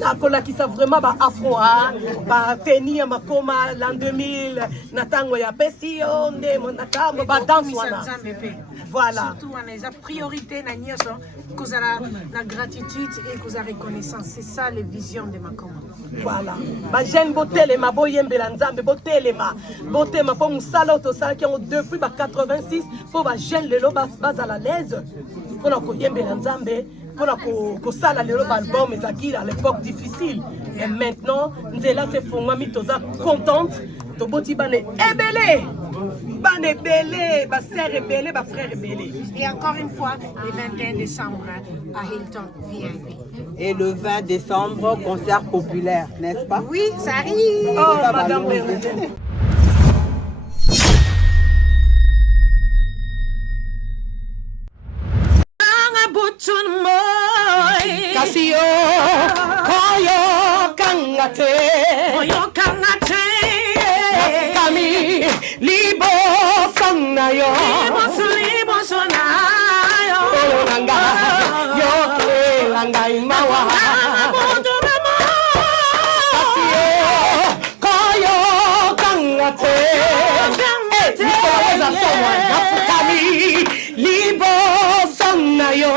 nakolakisa vraiment ba afro ba tenir makoma l'an 2000 natango ya pesio nde monakambo ba danse wana. Voilà. Surtout on a la priorité na nyoso cause la gratitude et cause la reconnaissance. C'est ça les visions de makoma. Voilà. Ba jeune botelema boyembela nzambe botelema botema po musala otosala ki depuis ba 86 po ba jeune lelo bazala l'aise pour na koyembela nzambe pour ça la album ezaki à l'époque difficile et maintenant nzela se fongwami toza contente toboti bane ebele bane belé ba sœur ebele ba frère ebele. Et encore une fois le 21 décembre à Hilton VIP. Et le 20 décembre concert populaire, n'est-ce pas? Oui, ça arrive. Oh madame Kasio koyo kangate kami libo sanayo langa yo langa imawa Kasio koyo kangate kami libo sanayo.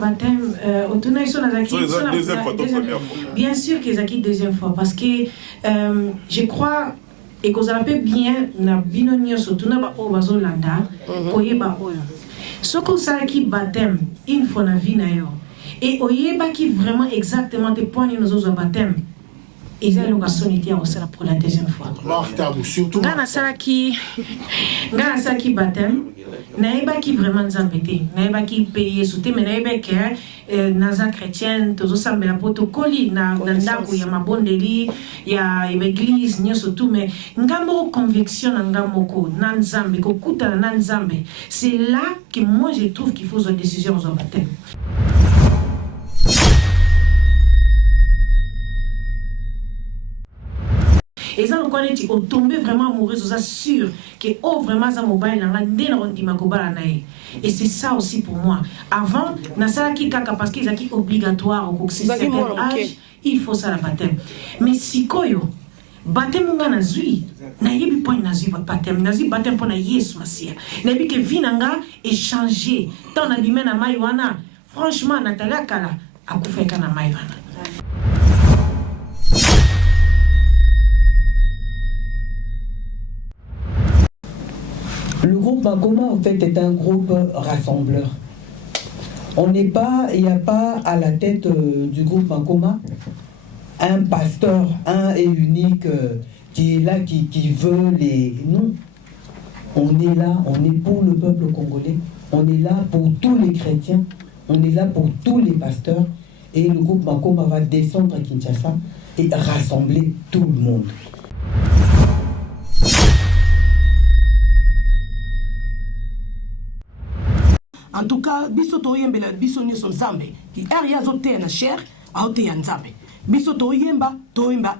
Baptême, deuxième fois, première fois. Bien sûr qu'ils acquittent deuxième fois parce que je crois et qu'on a bien na binonio surtout na ba obazolanda koyeba oyo. Ce qu'on sait qui baptême une fois na vie na yo et oyeba qui vraiment exactement des points nos autres baptême. Ils ont l'occasion pour la deuxième fois. Surtout. Gana Saki baptême. Naïba qui vraiment nous embêter, naïba qui paye sauter, mais naïba que naza chrétienne, tous ensemble la protocole, na ndako ya mabondeli, ya église, ni surtout, mais ngamo conviction ngamo ko nanzambe, ko kuta nanzambe. C'est là que moi je trouve qu'il faut une décision au baptême. Et ça, on connaît, on tombe vraiment amoureux, on s'assure que oh vraiment ça mobile et c'est ça aussi pour moi. Avant, na ça qui kaka parce qu'ils sont obligatoire au certain âge, il faut ça la baptême. Mais si koyo baptême nga na zui na yebi point na zui baptême na zui baptême pour na Yesu Masia. Na yebi que vie nanga échanger. Tant na bimé na mai wana. Franchement Natalia kala akufeka na mai wana. Le groupe Makoma, en fait, est un groupe rassembleur. Il n'y a pas à la tête du groupe Makoma un pasteur, un et unique, qui est là, qui veut les... Non. On est là, on est pour le peuple congolais, on est là pour tous les chrétiens, on est là pour tous les pasteurs. Et le groupe Makoma va descendre à Kinshasa et rassembler tout le monde. En tout cas, biso toyembela biso nyoso nzambe ki area zote na cher aote ya nzambe biso toyemba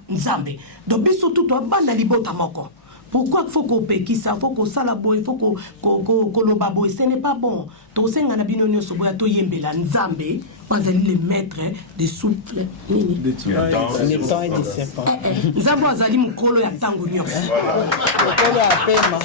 nzambe do biso tout banda libota moko. Pourquoi faut qu'on pekisa, faut qu'on salaboy, faut qu'on lobaboy, ce n'est pas bon. To senga na bino nyoso boya toyembela nzambe bazali les maîtres des souffles nini des temps et des serpents. Nzambe azali mukolo ya tango nyoso mukolo ya pema.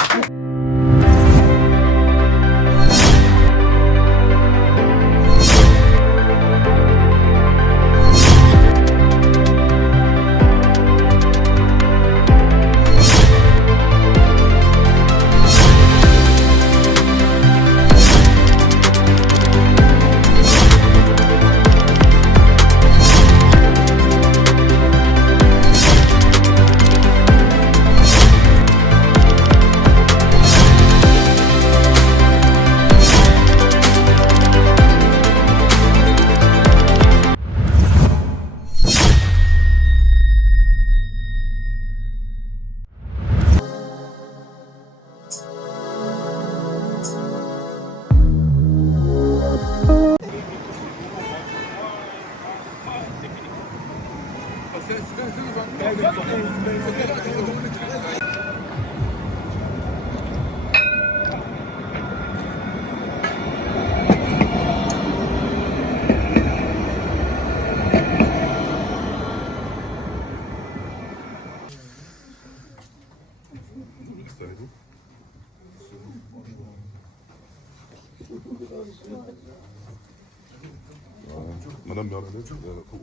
Madame Bernadette,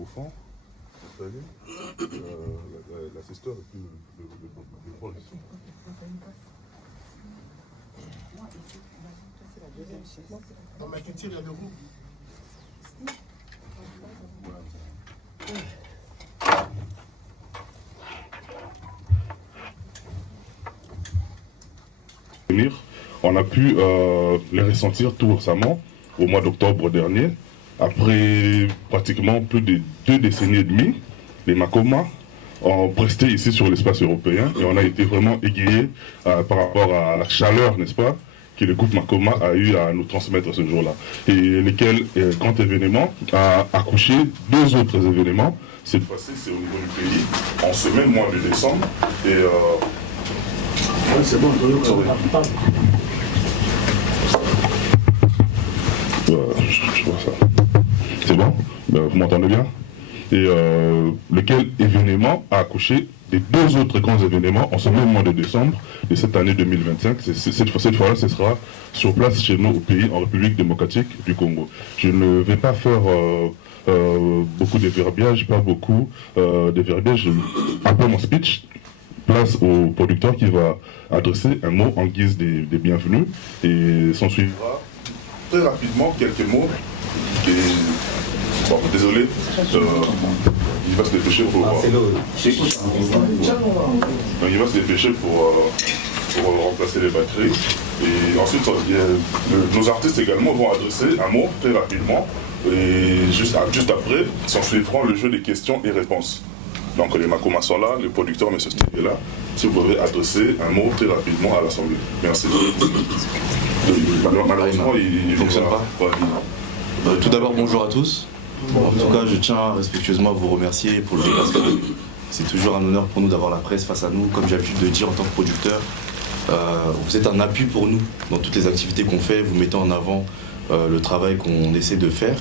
au fond, vous savez, l'assisteur est plus le proche. Non, mais tu tires, il y a deux roues. On a pu les ressentir tout récemment, au mois d'octobre dernier, après pratiquement plus de 2 décennies et demie. Les Makoma ont presté ici sur l'espace européen et on a été vraiment égayés par rapport à la chaleur, n'est-ce pas, que le groupe Makoma a eu à nous transmettre ce jour-là. Et lesquels, grand événement, a accouché 2 autres événements. Cette fois-ci, c'est au niveau du pays, en semaine, mois de décembre. Et Ouais, c'est bon, je vois ça. C'est bon? Vous m'entendez bien? Et lequel événement a accouché des 2 autres grands événements en ce même mois de décembre de cette année 2025. Cette fois-là, ce sera sur place chez nous au pays, en République démocratique du Congo. Je ne vais pas faire beaucoup de verbiage, pas beaucoup de verbiage. Après mon speech, place au producteur qui va adresser un mot en guise des bienvenus et s'en suivra très rapidement quelques mots. Et, bon, désolé, il va se dépêcher pour... il va se dépêcher pour remplacer les batteries. Et ensuite, nos artistes également vont adresser un mot très rapidement. Et juste après, s'en suivront le jeu des questions et réponses. Donc les Makoma sont là, le producteur M. Steve est là. Si vous pouvez adresser un mot très rapidement à l'Assemblée. Merci. Malheureusement, il ne fonctionne pas. Tout d'abord, bonjour à tous. En tout cas, je tiens respectueusement à vous remercier pour le déplacement. C'est toujours un honneur pour nous d'avoir la presse face à nous. Comme j'ai l'habitude de dire en tant que producteur, vous êtes un appui pour nous dans toutes les activités qu'on fait. Vous mettez en avant le travail qu'on essaie de faire.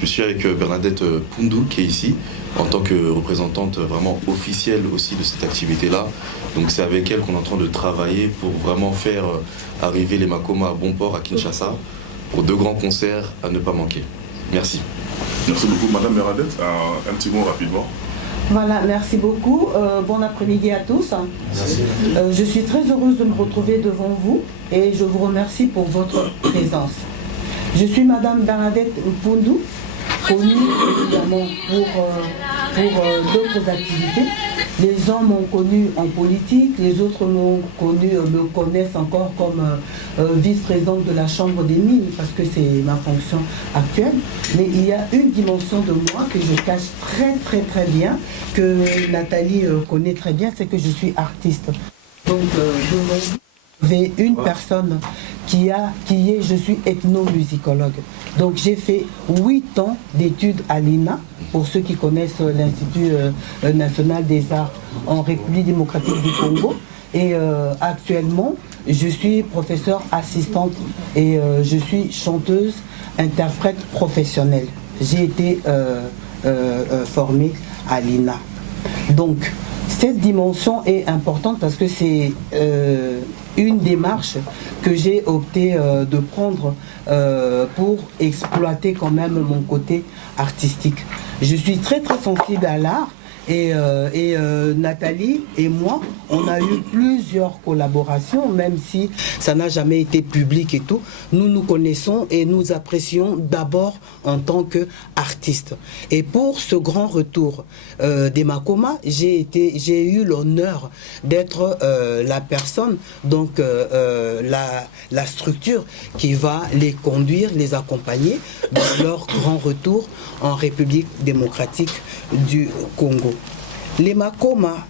Je suis avec Bernadette Poundou qui est ici en tant que représentante vraiment officielle aussi de cette activité-là. Donc c'est avec elle qu'on est en train de travailler pour vraiment faire arriver les Makoma à bon port à Kinshasa pour 2 grands concerts à ne pas manquer. Merci. Merci beaucoup. Madame Bernadette, un petit mot rapidement. Voilà, merci beaucoup. Bon après-midi à tous. Je suis très heureuse de me retrouver devant vous et je vous remercie pour votre présence. Je suis Madame Bernadette Poundou, connue évidemment pour d'autres activités. Les uns m'ont connue en politique, les autres me connaissent encore comme vice-présidente de la Chambre des mines, parce que c'est ma fonction actuelle. Mais il y a une dimension de moi que je cache très bien, que Nathalie connaît très bien, c'est que je suis artiste. Donc j'ai une personne je suis ethnomusicologue. Donc j'ai fait 8 ans d'études à l'INA, pour ceux qui connaissent l'Institut national des arts en République démocratique du Congo. Et actuellement, je suis professeure assistante et je suis chanteuse, interprète professionnelle. J'ai été formée à l'INA. Donc, cette dimension est importante parce que c'est une démarche que j'ai opté de prendre pour exploiter quand même mon côté artistique. Je suis très sensible à l'art et Nathalie et moi, on a eu plusieurs collaborations, même si ça n'a jamais été public et tout. Nous nous connaissons et nous apprécions d'abord en tant qu'artistes. Et pour ce grand retour des Makoma, j'ai eu l'honneur d'être la personne, donc la structure qui va les conduire, les accompagner dans leur grand retour en République démocratique du Congo. Les Makoma,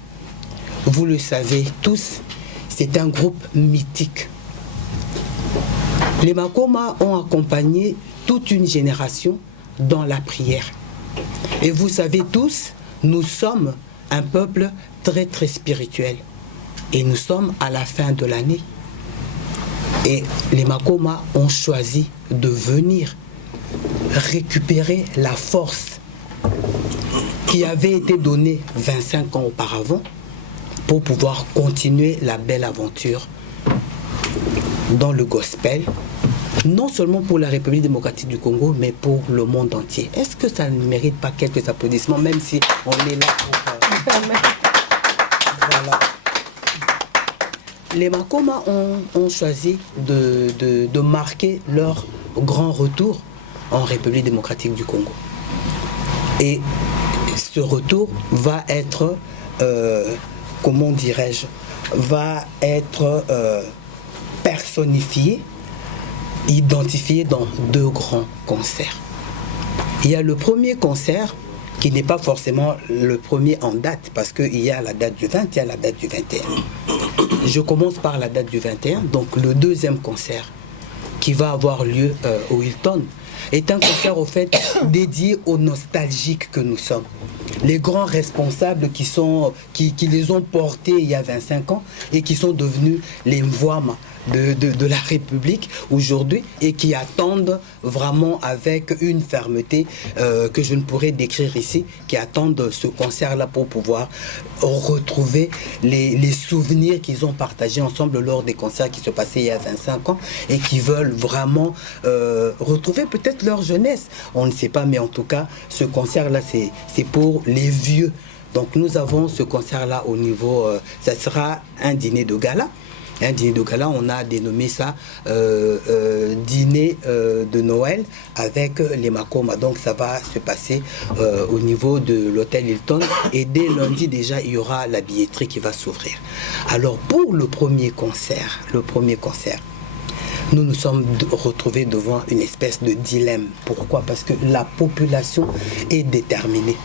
vous le savez tous, c'est un groupe mythique. Les Makoma ont accompagné toute une génération dans la prière. Et vous savez tous, nous sommes un peuple très spirituel. Et nous sommes à la fin de l'année. Et les Makoma ont choisi de venir récupérer la force qui avait été donnée 25 ans auparavant pour pouvoir continuer la belle aventure dans le gospel, non seulement pour la République démocratique du Congo, mais pour le monde entier. Est-ce que ça ne mérite pas quelques applaudissements, même si on est là pour... Voilà. Les Makoma ont choisi de marquer leur grand retour en République démocratique du Congo. Et ce retour va être, comment dirais-je, va être personnifié, identifié dans 2 grands concerts. Il y a le premier concert qui n'est pas forcément le premier en date, parce qu'il y a la date du 20, il y a la date du 21. Je commence par la date du 21, donc le deuxième concert qui va avoir lieu au Hilton est un concert au fait dédié aux nostalgiques que nous sommes. Les grands responsables qui les ont portés il y a 25 ans et qui sont devenus les Mvwama de la République aujourd'hui et qui attendent vraiment avec une fermeté que je ne pourrais décrire ici, qui attendent ce concert-là pour pouvoir retrouver les souvenirs qu'ils ont partagés ensemble lors des concerts qui se passaient il y a 25 ans et qui veulent vraiment retrouver peut-être leur jeunesse. On ne sait pas, mais en tout cas, ce concert-là, c'est pour les vieux. Donc nous avons ce concert-là au niveau, ça sera un dîner de gala. Un dîner de gala, on a dénommé ça dîner de Noël avec les Makoma. Donc ça va se passer au niveau de l'hôtel Hilton et dès lundi déjà il y aura la billetterie qui va s'ouvrir. Alors pour le premier concert, nous nous sommes retrouvés devant une espèce de dilemme. Pourquoi? Parce que la population est déterminée.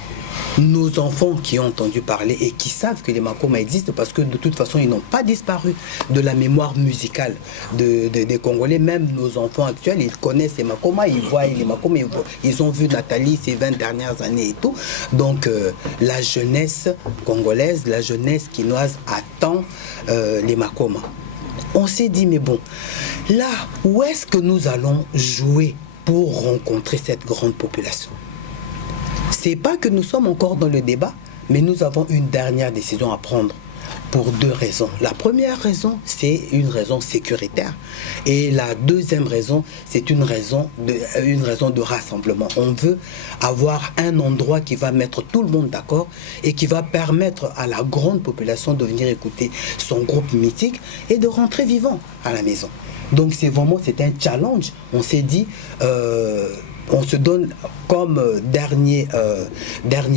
Nos enfants qui ont entendu parler et qui savent que les Makoma existent, parce que de toute façon ils n'ont pas disparu de la mémoire musicale des Congolais. Même nos enfants actuels, ils connaissent les Makoma, ils voient les Makoma, ils ont vu Nathalie ces 20 dernières années et tout. Donc la jeunesse congolaise, la jeunesse quinoise attend les Makoma. On s'est dit, mais bon, là, où est-ce que nous allons jouer pour rencontrer cette grande population? C'est pas que nous sommes encore dans le débat, mais nous avons une dernière décision à prendre pour 2 raisons. La première raison, c'est une raison sécuritaire. Et la deuxième raison, c'est une raison de rassemblement. On veut avoir un endroit qui va mettre tout le monde d'accord et qui va permettre à la grande population de venir écouter son groupe mythique et de rentrer vivant à la maison. Donc c'est un challenge. On s'est dit... on se donne comme dernier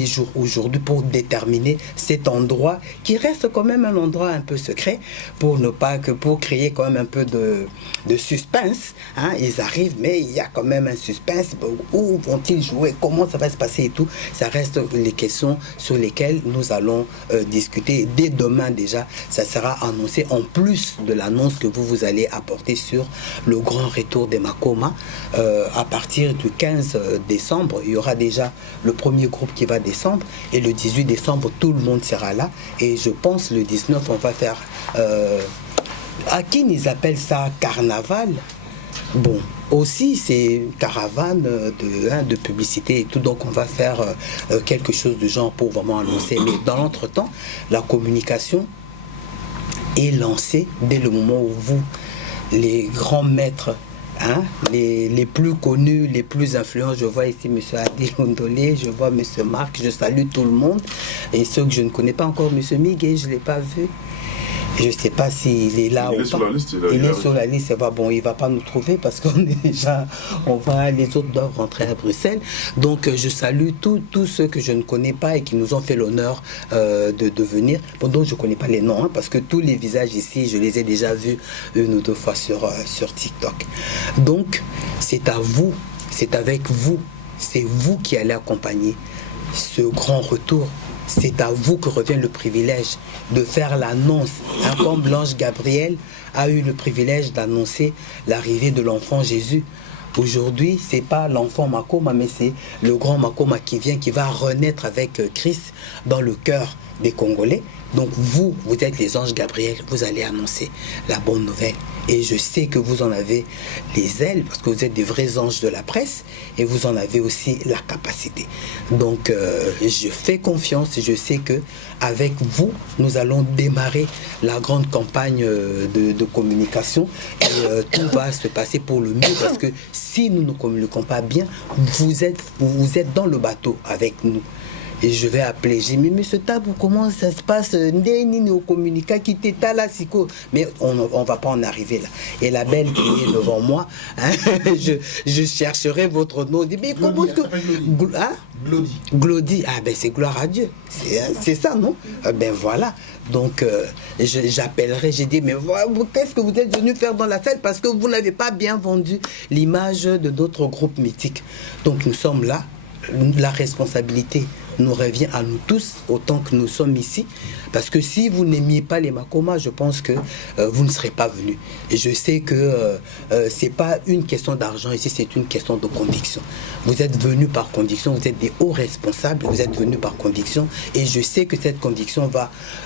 jour aujourd'hui pour déterminer cet endroit qui reste quand même un endroit un peu secret pour créer quand même un peu de suspense. Hein. Ils arrivent, mais il y a quand même un suspense. Où vont-ils jouer? Comment ça va se passer et tout? Ça reste les questions sur lesquelles nous allons discuter. Dès demain déjà, ça sera annoncé en plus de l'annonce que vous allez apporter sur le grand retour des Makoma à partir du 15 décembre, il y aura déjà le premier groupe qui va descendre et le 18 décembre, tout le monde sera là et je pense le 19, on va faire à qui ils appellent ça carnaval. Bon, aussi c'est caravane de publicité et tout, donc on va faire quelque chose de genre pour vraiment annoncer. Mais dans l'entretemps, la communication est lancée dès le moment où vous, les grands maîtres, hein, les plus connus, les plus influents, je vois ici M. Adi Londolé, je vois M. Marc, je salue tout le monde. Et ceux que je ne connais pas encore, M. Miguel, je ne l'ai pas vu. Je ne sais pas s'il est là ou pas. Il est sur la liste, c'est pas bon, il ne va pas nous trouver parce qu'on est déjà, les autres doivent rentrer à Bruxelles. Donc je salue tous ceux que je ne connais pas et qui nous ont fait l'honneur de venir. Bon, donc je ne connais pas les noms, hein, parce que tous les visages ici, je les ai déjà vus 1 ou 2 fois sur TikTok. Donc c'est à vous, c'est avec vous, c'est vous qui allez accompagner ce grand retour. C'est à vous que revient le privilège de faire l'annonce. Comme Blanche Gabriel a eu le privilège d'annoncer l'arrivée de l'enfant Jésus Aujourd'hui, ce n'est pas l'enfant Makoma, mais c'est le grand Makoma qui vient, qui va renaître avec Christ dans le cœur des Congolais. Donc vous êtes les anges Gabriel, vous allez annoncer la bonne nouvelle. Et je sais que vous en avez les ailes, parce que vous êtes des vrais anges de la presse, et vous en avez aussi la capacité. Donc je fais confiance et je sais que avec vous, nous allons démarrer la grande campagne de communication. Et tout va se passer pour le mieux, parce que si nous ne communiquons pas bien, vous êtes dans le bateau avec nous. Et je vais appeler, j'ai dit, mais monsieur Tabou, comment ça se passe? Mais on ne va pas en arriver là. Et la belle qui est devant moi, hein, je chercherai votre nom. Je dis, mais comment est-ce que... Hein? Glody. Glody, ah ben c'est gloire à Dieu. C'est ça, non? Ben voilà. Donc j'appellerai, j'ai dit, mais qu'est-ce que vous êtes venu faire dans la salle? Parce que vous n'avez pas bien vendu l'image de d'autres groupes mythiques. Donc nous sommes là. La responsabilité nous revient à nous tous autant que nous sommes ici, parce que si vous n'aimiez pas les Makoma, je pense que vous ne serez pas venus. Et je sais que c'est pas une question d'argent ici, c'est une question de conviction. Vous êtes venus par conviction, vous êtes des hauts responsables, vous êtes venus par conviction, et je sais que cette conviction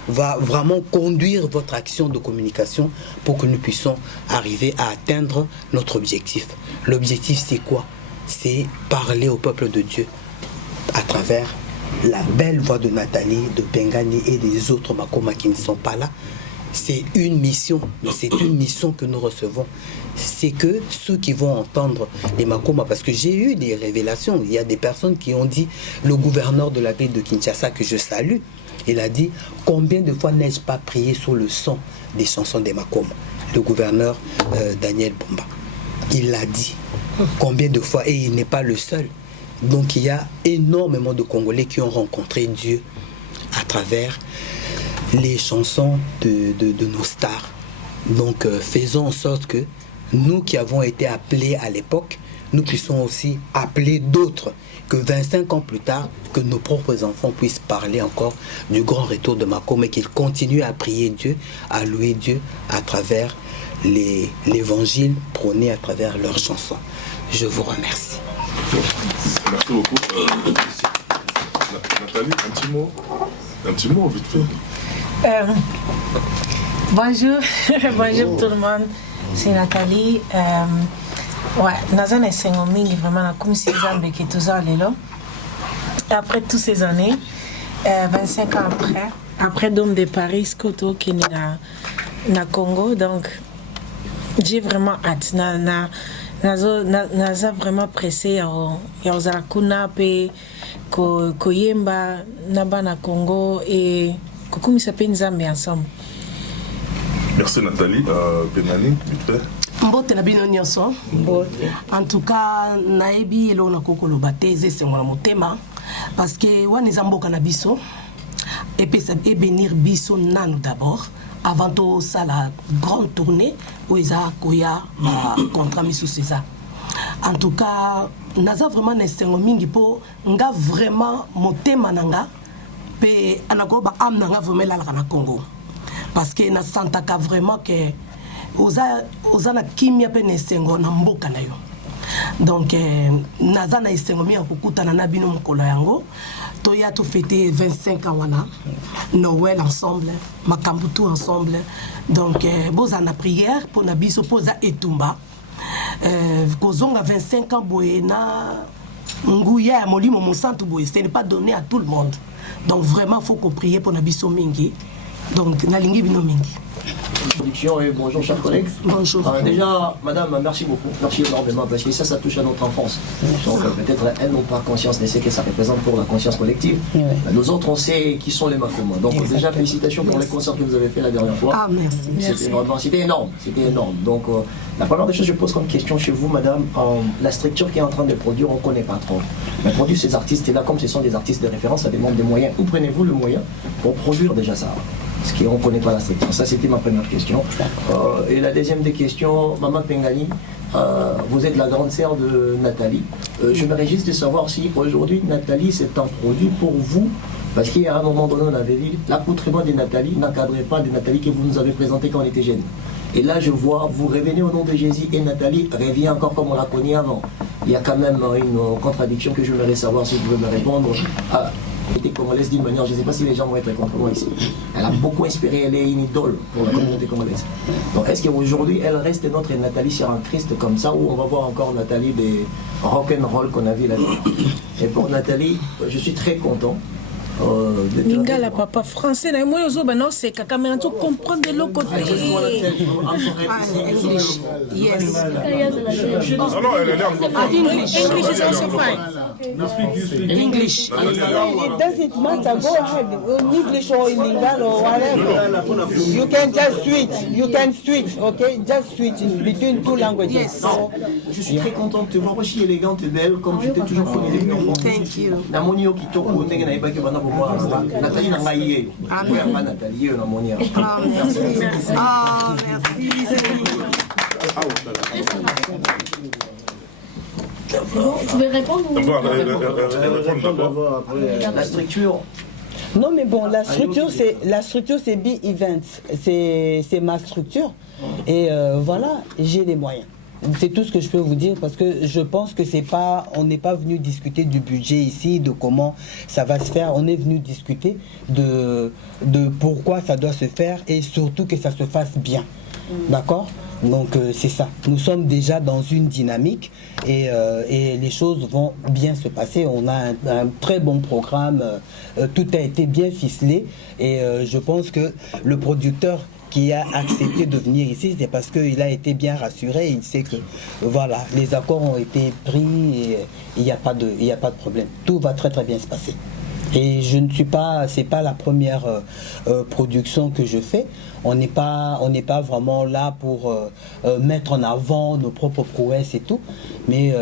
va vraiment conduire votre action de communication pour que nous puissions arriver à atteindre notre objectif. L'objectif, c'est quoi? C'est parler au peuple de Dieu à travers la belle voix de Nathalie, de Pengani et des autres Makoma qui ne sont pas là. C'est une mission, mais c'est une mission que nous recevons. C'est que ceux qui vont entendre les Makoma, parce que j'ai eu des révélations, il y a des personnes qui ont dit, le gouverneur de la ville de Kinshasa, que je salue, il a dit, combien de fois n'ai-je pas prié sur le son des chansons des Makoma? Le gouverneur Daniel Bomba, il l'a dit. Combien de fois, et il n'est pas le seul. Donc il y a énormément de Congolais qui ont rencontré Dieu à travers les chansons de nos stars. Donc faisons en sorte que nous qui avons été appelés à l'époque, nous puissions aussi appeler d'autres, que 25 ans plus tard, que nos propres enfants puissent parler encore du grand retour de Makoma, et qu'ils continuent à prier Dieu, à louer Dieu à travers l'évangile prôné à travers leurs chansons. Je vous remercie. Merci beaucoup. Nathalie, un petit mot vite fait. Bonjour, bonjour tout le monde. C'est Nathalie. Nazana Sengo mingi vraiment comme si Zambé qui tout ça lelo. Après toutes ces années, 25 ans après Dôme de Paris, Skoto qui est na Congo, donc j'ai vraiment hâte. Naza vraiment pressé ya ozala kuna pe koyemba naba na Congo et kokumisa pe Nzambe ensemble. Merci Nathalie. Benani, vite fait. Mbote na bino nyonso. En tout cas, naebi elo na kokolo bateze sengo na motema parce que wana ezamboka na biso et puis ça bénir biso nanu d'abord. Avant tout ça, la grande tournée où ils ont koya contre Missou César. En tout cas, naza vraiment n'estengo mingi po nga vraiment motema nanga pe anako ba am nanga vraiment la na Congo. Parce que na santaka vraiment que oza na kimia pe n'estengo na mboka na yo. Donc naza na estengo mi akukutana na bino mokolo yango. Toya tout fêté 25 ans wana Noël ensemble makambutu ensemble donc bozana prière pour na biso poza etumba kozonga 25 ans boye na nguya ya molimo mosantu boye ce n'est pas donné à tout le monde donc vraiment faut qu'on prie pour na biso mingi donc nalingi bino mingi. Et bonjour chers collègues. Bonjour. Déjà, madame, merci beaucoup. Merci énormément parce que ça touche à notre enfance. Donc peut-être elles n'ont pas conscience de ce que ça représente pour la conscience collective. Nous autres, on sait qui sont les Makoma. Donc déjà, félicitations pour les concerts que vous avez fait la dernière fois. Ah, merci. C'était énorme. C'était énorme. Donc la première des choses que je pose comme question chez vous, madame, la structure qui est en train de produire, on ne connaît pas trop. Mais produire ces artistes-là, comme ce sont des artistes de référence, ça demande des moyens. Où prenez-vous le moyen pour produire déjà ça? Parce qu'on ne connaît pas la structure. Ça, c'était ma première question. Et la deuxième des questions, Maman Pengani, vous êtes la grande sœur de Nathalie. J'aimerais juste savoir si aujourd'hui, Nathalie, c'est un produit pour vous. Parce qu'à un moment donné, on avait dit l'accoutrement de Nathalie n'encadrait pas de Nathalie que vous nous avez présenté quand on était jeune. Et là, je vois, vous revenez au nom de Jésus et Nathalie revient encore comme on l'a connu avant. Il y a quand même une contradiction que je voudrais savoir si vous pouvez me répondre. Communauté congolaise d'une manière, je ne sais pas si les gens vont être contre moi ici. Elle a beaucoup inspiré, elle est une idole pour la communauté congolaise. Donc est-ce qu'aujourd'hui elle reste notre Nathalie sur un Christ comme ça, ou on va voir encore Nathalie des rock'n'roll qu'on a vu là-dedans? Et pour Nathalie, je suis très content. Lingala papa français na moi yozo bana c'est kaka mais tu comprends de l'autre côté. English. Yes. English is also fine. English. It doesn't matter. Go ahead. In English or in Lingala or whatever. You can just switch. You can switch. Okay, just switch between two languages. Yes. Je suis très contente de te voir aussi élégante et belle comme je t'ai toujours connu depuis enfant. Thank you. Namoni yo kitoko ndenge na ibaki bana boba Nathalie na ngai ye. Ko ya Nathalie yo namoni ya. Ah merci. Ah merci. Vous pouvez répondre ou... La structure. Non mais bon, la structure c'est B-Events, c'est ma structure et voilà, j'ai les moyens. C'est tout ce que je peux vous dire parce que je pense que on n'est pas venu discuter du budget ici, de comment ça va se faire. On est venu discuter de pourquoi ça doit se faire et surtout que ça se fasse bien. D'accord ? Donc c'est ça. Nous sommes déjà dans une dynamique et les choses vont bien se passer. On a un très bon programme. Tout a été bien ficelé et je pense que le producteur qui a accepté de venir ici, c'est parce qu'il a été bien rassuré. Il sait que voilà, les accords ont été pris et il n'y a pas de problème. Tout va très très bien se passer. Et je ne suis pas, c'est pas la première production que je fais. On n'est pas vraiment là pour mettre en avant nos propres prouesses et tout. Mais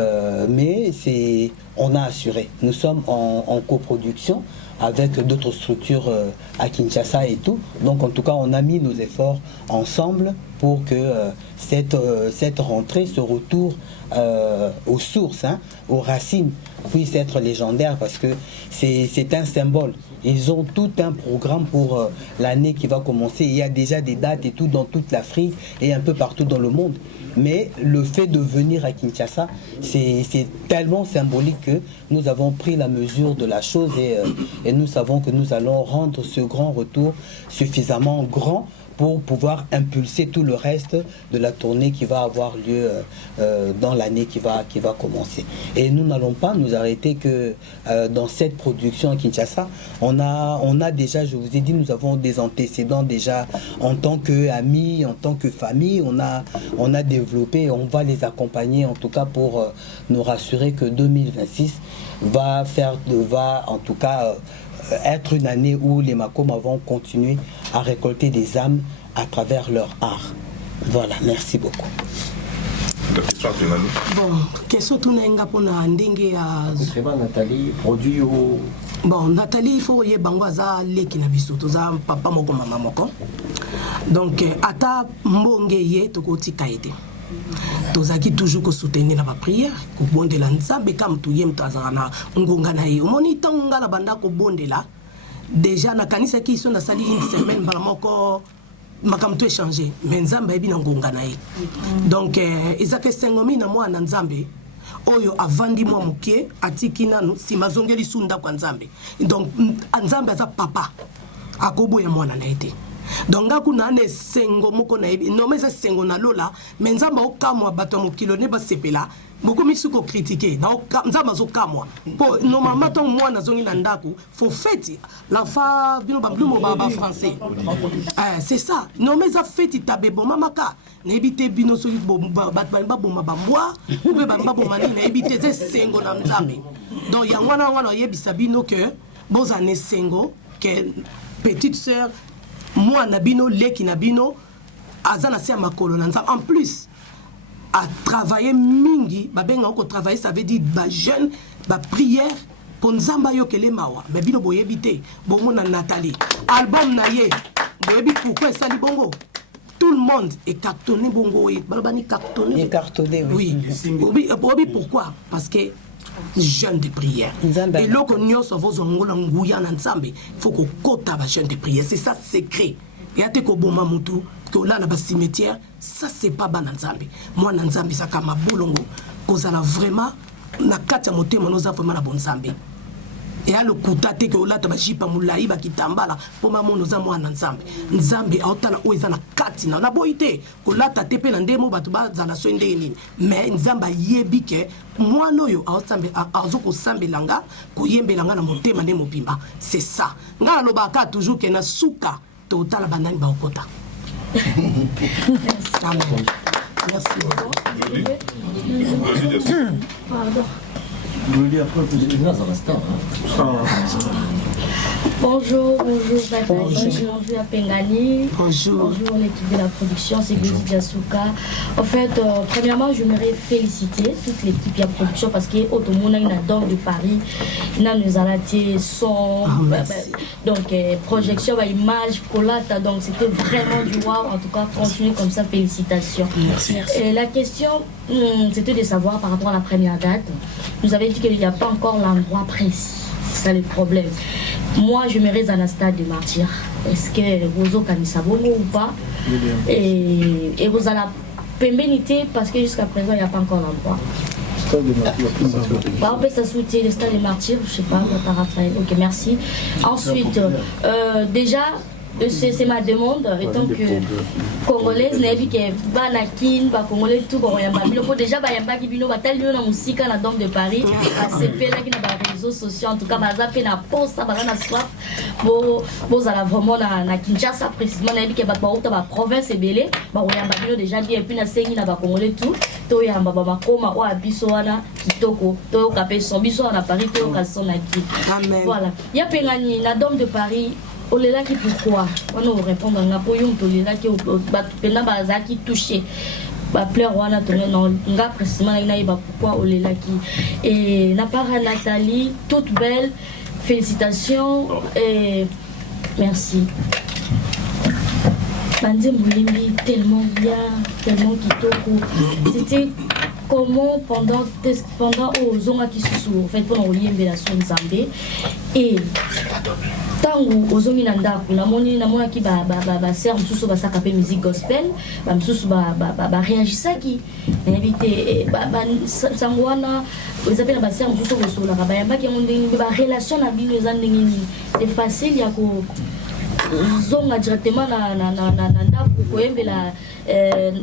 on a assuré. Nous sommes en coproduction avec d'autres structures à Kinshasa et tout. Donc en tout cas, on a mis nos efforts ensemble pour que cette rentrée, ce retour aux sources, aux racines, puisse être légendaire parce que c'est un symbole. Ils ont tout un programme pour l'année qui va commencer. Il y a déjà des dates et tout dans toute l'Afrique et un peu partout dans le monde. Mais le fait de venir à Kinshasa, c'est tellement symbolique que nous avons pris la mesure de la chose et nous savons que nous allons rendre ce grand retour suffisamment grand pour pouvoir impulser tout le reste de la tournée qui va avoir lieu dans l'année qui va commencer. Et nous n'allons pas nous arrêter que dans cette production à Kinshasa. On a déjà, je vous ai dit, nous avons des antécédents déjà en tant qu'amis, en tant que famille. On a développé, on va les accompagner en tout cas pour nous rassurer que 2026 va en tout cas être une année où les Makoma vont continuer à récolter des âmes à travers leur art. Voilà, merci beaucoup. Bon, question tout n'enga pour na ndenge ya Nathalie produit au bon Nathalie il faut y bangwaza leki na biso toza papa moko mama moko. Donc ata mbonge ye tokoti kaite. Tozaki toujours ko soutenir na ba prière ko bondela nzambe kam to yem tazana ngonga na ye omoni tonga la banda ko bondela déjà na kanisa ki so na sali une semaine bala moko makam to échanger mais nzambe ebi na ngonga na ye donc ezaka sengomi na mwana nzambe oyo avandi mwa mukie atiki nanu si mazongeli sunda kwa nzambe donc nzambe aza papa akoboya mwana na ete. Donc ngakuna ne sengo moko na ebi no meza sengo na lola mais nzamba okamwa bato mokilo ne ba sepela beaucoup misuko critiquer na nzamba zo kamwa po no mama ton mwana zongi na ndako faut fête l'enfant bino ba plumo ba français c'est ça no meza fête tabebo mamaka na ebite bino so bato ba bomba ba moi ou be ba bomba na ebite ze sengo na nzambe donc ya wana yebisa bino que boza ne sengo que petite sœur moi nabino leki nabino azana sia makolo na nzambe en plus à travailler mingi babenga ko travailler ça veut dire ba jeune ba prière pour nzamba yo kele mawa ba bino boyebite bongo na Nathalie album na ye boyebi pourquoi ça li bongo tout le monde est cartonné bongo et balabani cartonné oui pourquoi parce que jeune de prière et loko nyoso vozo ngola nguya na nzambe faut ko kota ba jeune de prière c'est ça secret et ate ko bomba mutu que là, na cimetière, ça c'est pas bananzambi. Moi, nanzambi, ça kama bolongo, cause la vraiment, na kata moté, mon osa vraiment la bonne zambi. Et à le kutate que là, tu jipa moulaï, ba kitambala, pour maman nous a moi nanzambi. Nzambi, a otala ou ezana katina, na boité, que là, ta tepe n'andemo, batuba, zana soinde ni. Mais nzamba yebike, moi noyo, a otambe, a ozoko sambe langa, ko yembe langa na moté, mande mopimba. C'est ça. Nga lo baka toujours que na souka, to otala banani ba okota. Amen. Merci. Pardon. Bonjour, bonjour Pengani. Bonjour l'équipe de la production, c'est Glizzy Diasuka. En fait, premièrement, je voudrais féliciter toute l'équipe de la production parce que Otomona une dame de Paris, nous a laté son donc projection, image, collate, donc c'était vraiment du wow. En tout cas, continuez comme ça, félicitations. Merci. Et la question, c'était de savoir par rapport à la première date. Vous avez dit qu'il n'y a pas encore l'endroit précis. C'est ça le problème. Moi, je me reste à un stade de martyr. Est-ce que vous avez ou pas? Et vous avez la pénibilité parce que jusqu'à présent, il n'y a pas encore l'endroit. On peut s'assouter le stade de martyr, je ne sais pas, Raphaël. Ok, merci. Ensuite, déjà, c'est ma demande, étant que congolaise, n'a vu que Banakin, Congolais, tout, déjà, Bayamba qui bino, batal lieu na musique à la Dame de Paris, à CP là qui n'a pas réseaux sociaux, en tout cas, baza pe na poste, baza na soif, bon, à la vraiment na Kinshasa précisément, n'a vu que Bakbaouta, ba province est belé, Bayamba bino déjà dit, et puis na sengi na Congolais tout, Toyamba Babakoma, ou à Bissoana, Kitoko, Toyo Kapé, son Bisso à Paris, Toyo Kasson na Ki. Voilà. Il y a Pengani, la Dame de Paris. Olela qui pourquoi on nous répond à Napoléon Tolela qui pena bazaki touché ba pleur wana tourner non nga précisément na iba pourquoi Olela qui et na para Nathalie toute belle félicitations et merci Bandi Moulimbi tellement bien tellement kitoko c'était comment pendant aux zonga qui se sont en fait pendant Oyembe la son Zambé et tangu ozongi na ndako namoni ki ba ser mususu ba saka pe musique gospel ba mususu ba réagisaki na invité ba sangwana ezapela ba ser mususu ko sola ba yamba ki ndenge ba relation na bino ezandenge c'est facile ya ko zonga directement na ndako ko yembela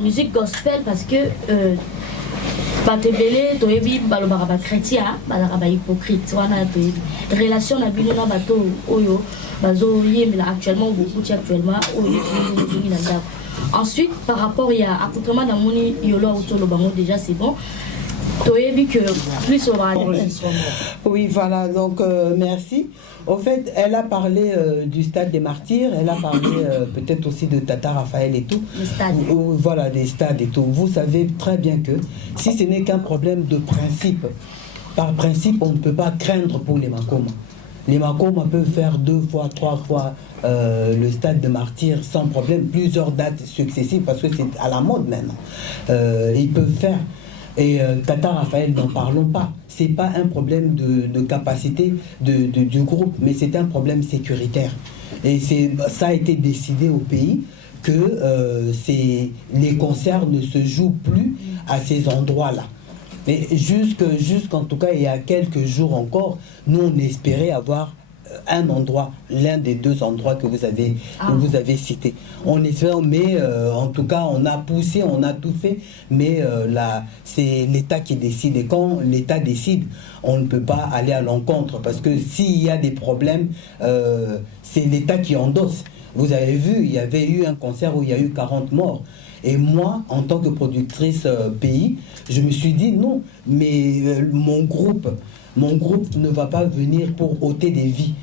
musique gospel parce que batebele toyebi balobaka ba chrétien balaka ba hypocrite wana toyebi relation na bino na bato oyo bazo yemela actuellement beaucoup actuellement oyo na ndako. Ensuite par rapport il y a accoutrement na moni yolo autolo bango déjà c'est bon toyebi que plus on va oui voilà donc merci. Au fait, elle a parlé du stade des martyrs, elle a parlé peut-être aussi de Tata Raphaël et tout. Les stades. Voilà, des stades et tout. Vous savez très bien que si ce n'est qu'un problème de principe, par principe, on ne peut pas craindre pour les Makoma. Les Makoma peuvent faire 2 fois, 3 fois le stade de martyrs sans problème, plusieurs dates successives parce que c'est à la mode maintenant. Ils peuvent faire. Et Tata Raphaël, n'en parlons pas. C'est pas un problème de capacité du groupe, mais c'est un problème sécuritaire. Et ça a été décidé au pays que les concerts ne se jouent plus à ces endroits-là. Mais jusqu'en tout cas, il y a quelques jours encore, nous on espérait avoir un endroit, l'un des 2 endroits que vous avez cités. On espère, mais en tout cas, on a poussé, on a tout fait, mais là, c'est l'État qui décide. Et quand l'État décide, on ne peut pas aller à l'encontre, parce que s'il y a des problèmes, c'est l'État qui endosse. Vous avez vu, il y avait eu un concert où il y a eu 40 morts. Et moi, en tant que productrice pays, je me suis dit non, mais mon groupe ne va pas venir pour ôter des vies.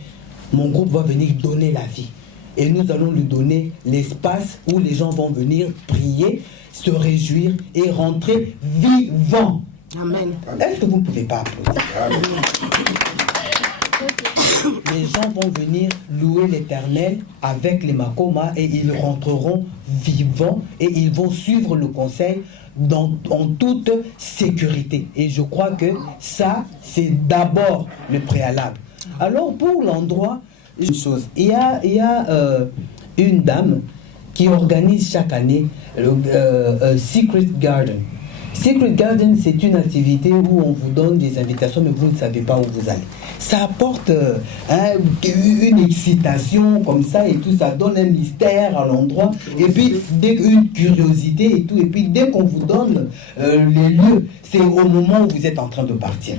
Mon groupe va venir donner la vie. Et nous allons lui donner l'espace où les gens vont venir prier, se réjouir et rentrer vivants. Amen. Est-ce que vous ne pouvez pas applaudir? Les gens vont venir louer l'Éternel avec les Makoma et ils rentreront vivants et ils vont suivre le conseil en toute sécurité. Et je crois que ça, c'est d'abord le préalable. Alors pour l'endroit, une chose, il y a une dame qui organise chaque année le Secret Garden. Secret Garden, c'est une activité où on vous donne des invitations, mais vous ne savez pas où vous allez. Ça apporte une excitation comme ça et tout, ça donne un mystère à l'endroit, et puis une curiosité et tout, et puis dès qu'on vous donne les lieux, c'est au moment où vous êtes en train de partir.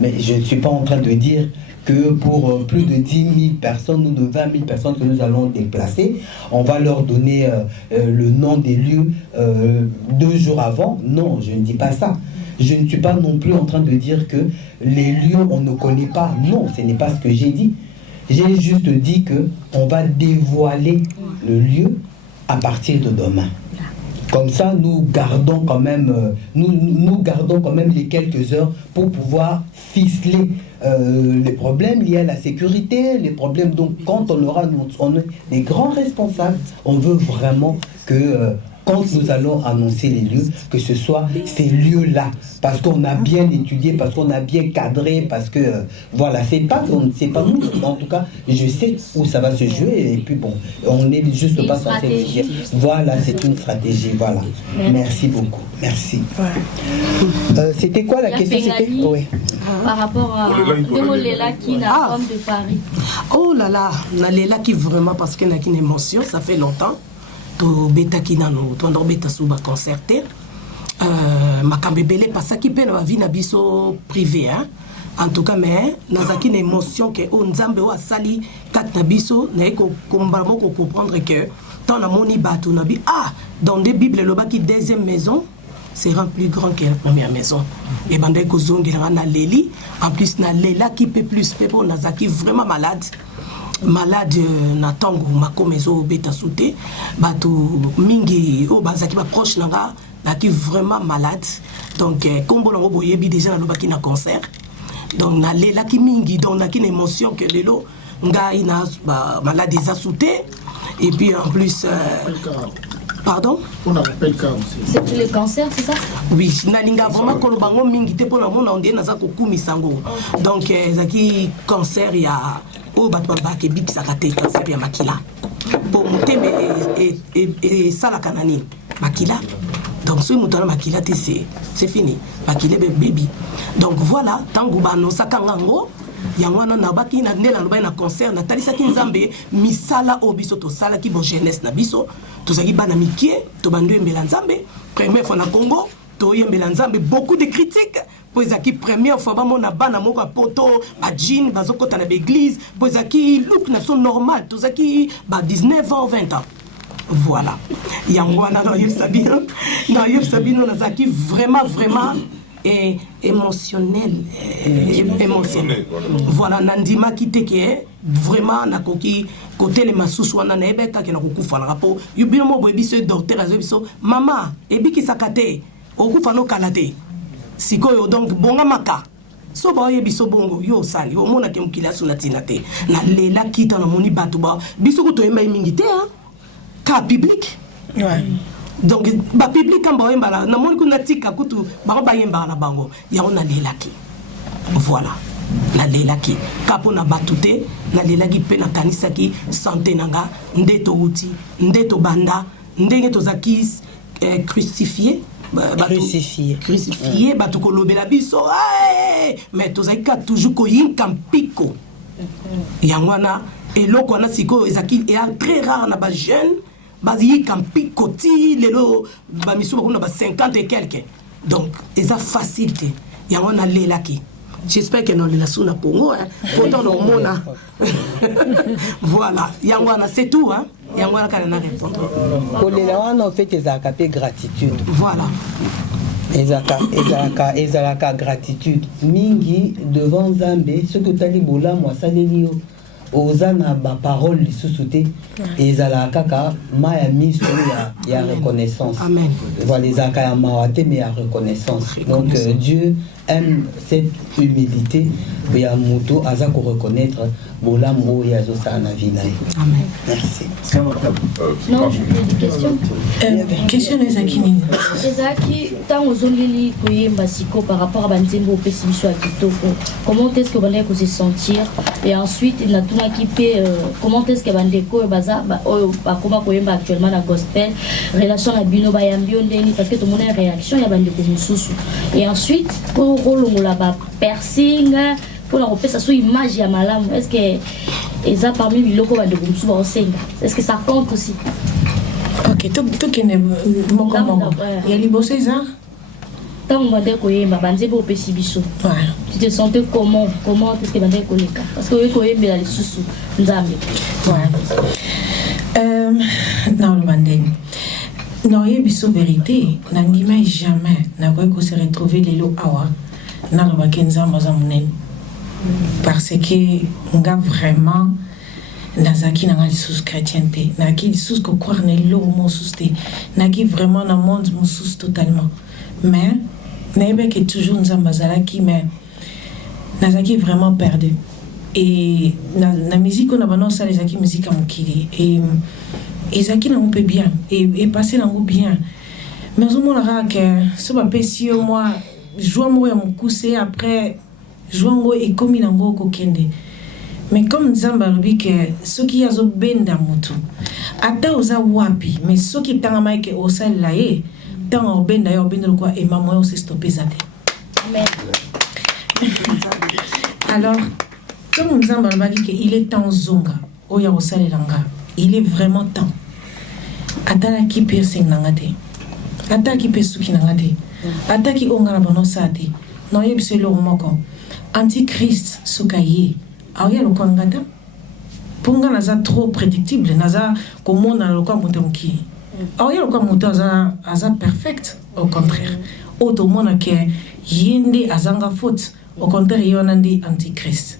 Mais je ne suis pas en train de dire que pour plus de 10 000 personnes ou de 20 000 personnes que nous allons déplacer, on va leur donner le nom des lieux 2 jours avant. Non, je ne dis pas ça. Je ne suis pas non plus en train de dire que les lieux, on ne connaît pas. Non, ce n'est pas ce que j'ai dit. J'ai juste dit qu'on va dévoiler le lieu à partir de demain. Comme ça, nous gardons quand même les quelques heures pour pouvoir ficeler les problèmes liés à la sécurité, les problèmes. Donc, quand on aura des grands responsables, on veut vraiment que quand nous allons annoncer les lieux, que ce soit ces lieux-là, parce qu'on a bien étudié, parce qu'on a bien cadré, parce que voilà, c'est pas nous, en tout cas, je sais où ça va se jouer, et puis bon, on n'est juste pas censé le dire. Voilà, c'est une stratégie, voilà. Merci beaucoup, merci. C'était quoi la question? Oui. Par rapport à Léla qui n'a pas de Paris. Oh là là, Léla qui vraiment, parce qu'elle a une émotion, ça fait longtemps. Beta qui n'a pas beta sous concerté makambebele parce qu'il peut la vie na biso privé en tout cas mais nazaki une émotion que on nzambe o asali kat na biso na ko kombaramo ko comprendre que tant na moni batu na bi dans des bibles le baki deuxième maison sera plus grand que la première maison et bandai ko zongela na leli en plus na lela qui peut plus pepo nazaki vraiment malade na tango makomezo beta souté bato mingi o bazaki ba proche nanga na qui vraiment malade donc kombo nango boyebi déjà na lobaki na concert donc na lela ki mingi donc na ki une émotion que lelo ngai na malade za souté et puis en plus pardon? On appelle ça aussi. C'est le cancer, c'est ça? Oui, nalinga vraiment kolobango mingi te pona mona onde naza kokumi sango donc zaki cancer ya o batba ke bipsaka te cancer ya makila pour moteme et sala kanani makila donc ce mutana makila te c'est fini makila baby donc voilà tango bano sakangango yangwana na baki na ndela no na concert na talisa ki nzambe misala obiso to sala ki bon jeunesse na biso to zaki bana mikie to bando embela nzambe première fois na Congo to yembela nzambe beaucoup de critiques pour zaki première fois ba mona bana moko poto ba jean bazokota na l'église pour zaki look na son normal to zaki ba 19 ans 20 ans voilà yangwana na yeb sabino na zaki vraiment et émotionnel voilà nandima kiteke vraiment na koki côté les masusu wana na ebeka ke na kokufa na rapport yubino mo boyebi so docteur azobiso mama ebiki sakate okufa no kalate sikoyo donc bonga maka so ba yebiso bongo yo sali o mona ke mukila suna tinate na lela kita na moni bato ba biso ko to yemba mingi te ka public ouais. Donc ba public kamba yembala na moni kuna tika kutu ba yemba na bango ya ona lelaki voilà na lelaki kapo na batute na lelaki pe na kanisa ki santé nanga ndeto uti ndeto banda ndenge to zakis crucifié crucifié bato kolobela biso mais to zakika toujours ko yinka mpiko yangwana eloko na siko ezaki est très rare na ba jeune bazi kampi koti lelo ba misuba kuna ba 50 et quelques donc eza facilité yango na lelaki j'espère que non la suna Congo pourtant no mona voilà yango na c'est tout yango na kana répondre kolela wana en fait ezaka pe gratitude voilà ezaka gratitude mingi devant Nzambe ce que tali bola moi saleli ozana ba parole lisusu te ezala kaka maya miso ya reconnaissance amen voilà ezaka ya mawate mais ya reconnaissance donc Dieu aime cette humilité ya moto aza ko reconnaître bolambo ya zo sa na vie na amen merci non une question question ezakini ezaki tango zongeli koyemba siko par rapport à banzembo pesi biso ya kitoko comment est-ce que vous allez vous sentir et ensuite il a tout qui peut comment est-ce que bandeko baza comment koyemba actuellement na gospel relation na bino ba yambi ondeni parce que tout le monde a réaction ya bandeko mususu et ensuite pour kolongola ba piercing pour la repérer sa image ya malamu est-ce que eza parmi biloko bandeko mususu ba osenga est-ce que ça compte aussi? Ok, tout qui est moko ya liboso eza tant bandeko koyemba banzebe opesi biso. Tu te sentais comment est-ce que bandeko koleka parce que koyembela lisusu nzambe. Non le bandeni non yebiso vérité nandima jamais na ko se retrouver lelo awa na lo bakenza maza munene parce que nga vraiment nazaki na lisusu chrétienté naki lisusu ko croire na lo mo susté naki vraiment na monde mo sus totalement mais n'ayez que toujours nzambazalaki mais nazaki vraiment perdu et la musique on a balancé ça les aki musique à mokili et zaki na peu bien et passer na bien mais au moins là que ce pas pessi au moi joie moi ya mokuse après joie moi et comme il ngo kokende mais comme nzamba lobi que ce qui yazo benda mutu ata oza wapi mais ce qui tanga maike osal la e tanga obenda yo benda quoi et maman on s'est stoppé ça amen. Alors comme nzamba lobi que il est temps zonga oya osal langa il est vraiment temps atala ki piercing nangate ata ki pesuki nangate ata ki ongala bono sate no yebise lo moko antichrist sukaye aoya lo kwangata ponga naza trop prédictible naza komona lo kwa mutomki aoya lo kwa muto aza perfect au contraire auto mona ke yende azanga faute au contraire yona ndi antichrist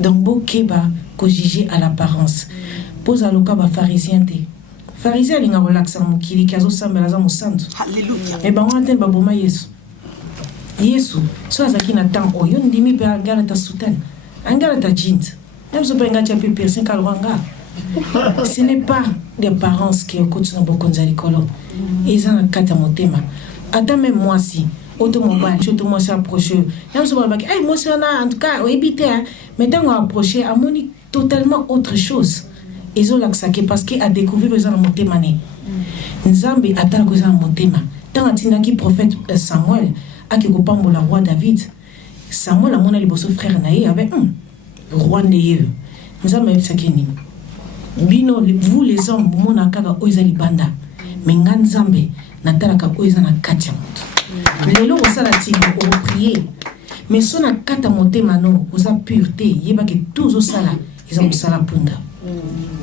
donc bokeba ko juger à l'apparence pose à loka ba pharisien te pharisien linga relaxa mukili kazo sambela za musantu haleluya e ba wante ba boma yesu so azaki na temps oyo ndimi pe angala ta soutane angala ta jint même so penga cha pe piercing kalwanga ce n'est pas des parents qui écoutent na bokonza likolo ils ont kata motema ata même moi si auto mobile auto moi s'est approché même so ba ay moi c'est en tout cas obité mais tant on approché a moni totalement autre chose. Ils ont l'accès parce qu'il a découvert que dans motema né. Nzambe atala ko dans motema. Tant atina ki prophète Samuel a ki ko pambola roi David. Samuel a mona liboso frère naé avec roi ndeye. Nzambe tsakeni. Bino vous les hommes mona kaka oizali banda. Mais nzambe natala ka oizana katia moto. Lelo osala tinga o prier. Mais son a kata motema no oza pureté yeba que tous osala ils ont sala punda.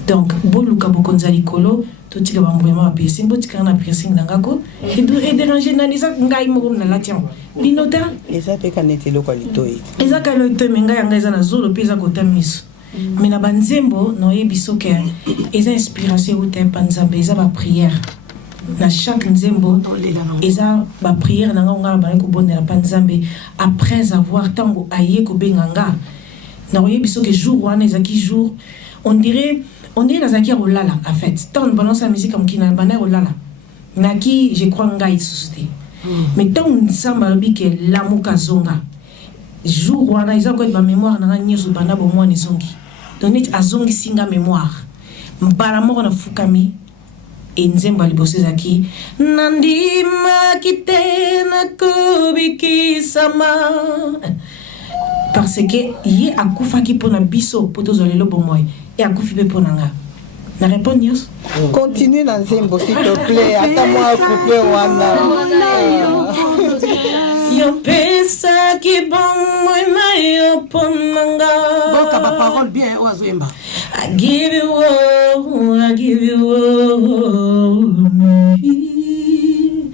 Donc boluka bokonza likolo totika bambwema piercing botika na piercing nangako et déranger naniza ngai mo na latian binota eza pe kanete lo kwalitoi eza kalito menga yanga eza na zolo peza ko tamiso mais na banzembo no yebiso ke eza inspiration ou te panzambe eza ba prière na chaque nzembo eza ba prière nanga ngala ba ko bonela panzambe après avoir tango aye ko benganga na yebiso ke jour wana eza ki jour on dirait dans Zaki Rolala en fait tant on balance la musique comme qui n'a pas Rolala naki je crois ngai société mais tant on samba lobi que l'amour kazonga jour wana ils ont quoi de mémoire na nyezo bana bo moi nezongi donc a zongi singa mémoire mbala moko na fukami et nzemba liboso zaki nandima kitena kobiki sama parce que yi akufa ki pona biso poto zolelo bomoy et akufi pe ponanga na réponse continue dans Zembo s'il te plaît attends-moi couper wana yo pesa ki bomoy na yo ponanga boka ba parole bien oazemba I give you all me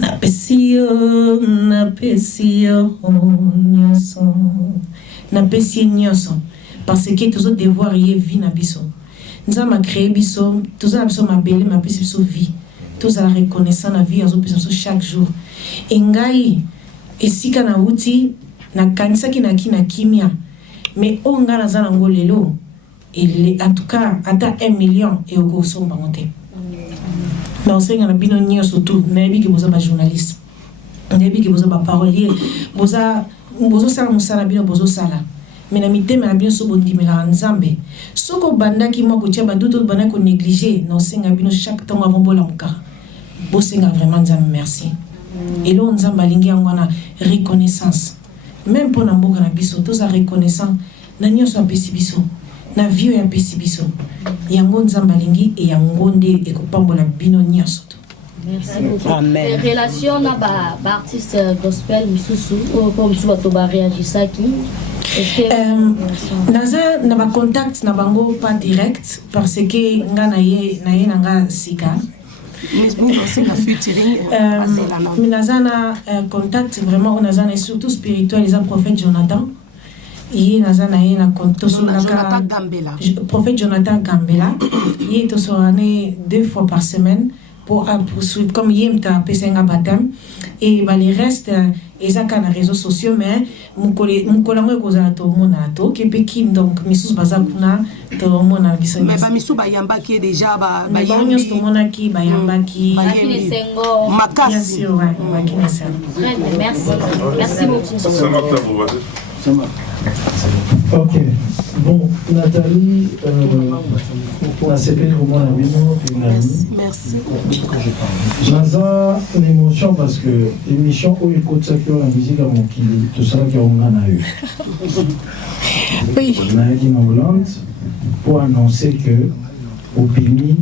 na pesio nyoso na pesi nyoso parce que tous autres devoir y vie na biso nous avons créé biso tous avons ma belle ma pesi biso vie tous la reconnaissance na vie azo biso chaque jour engai esika na uti na kanisa kina kimia mais onga na zana ngolelo et en tout cas ata 1 million et au go somba monter mais on sait que na bino nyoso tout na bi que vous êtes journaliste on est bi que vous êtes parolier boza sala musala bino bozo sala mais na mitema na bino so bondimela nzambe soko bandaki moko tia baduto bana ko négliger non senga bino chaque temps avant bola muka bosenga vraiment nzambe merci et là nzambe alingi yango na reconnaissance même pour na mboka na biso toza reconnaissant na nyonso apesi biso na vie ya pesi biso yango nzambe alingi e yango nde ekopambola bino nyonso. Merci beaucoup. Amen. Relation na ba artiste gospel misusu comme sur to ba réagir qui naza na ba contact na bango pas direct parce que nga na ye nga sika naza na contact vraiment naza na surtout spirituel les prophète Jonathan ye naza na ye na prophète Jonathan Gambela ye to sorane 2 fois par semaine pour poursuivre comme yem ta pesenga baptême et les restes ezaka na réseaux sociaux mais mukola mo kozala to mona to kepekin donc misus bazakuna to mona biso mais ba misu ba yamba ki déjà ba yambi to mona ki ba yamba ki makasi merci beaucoup. Ok. Bon, Nathalie, on a séparé comment la vie. Merci. J'ai une émotion parce que l'émission où écoute ça qui a la musique à mon kili, tout ça qui a eu. Oui. On a été en Hollande pour annoncer que au Pimi,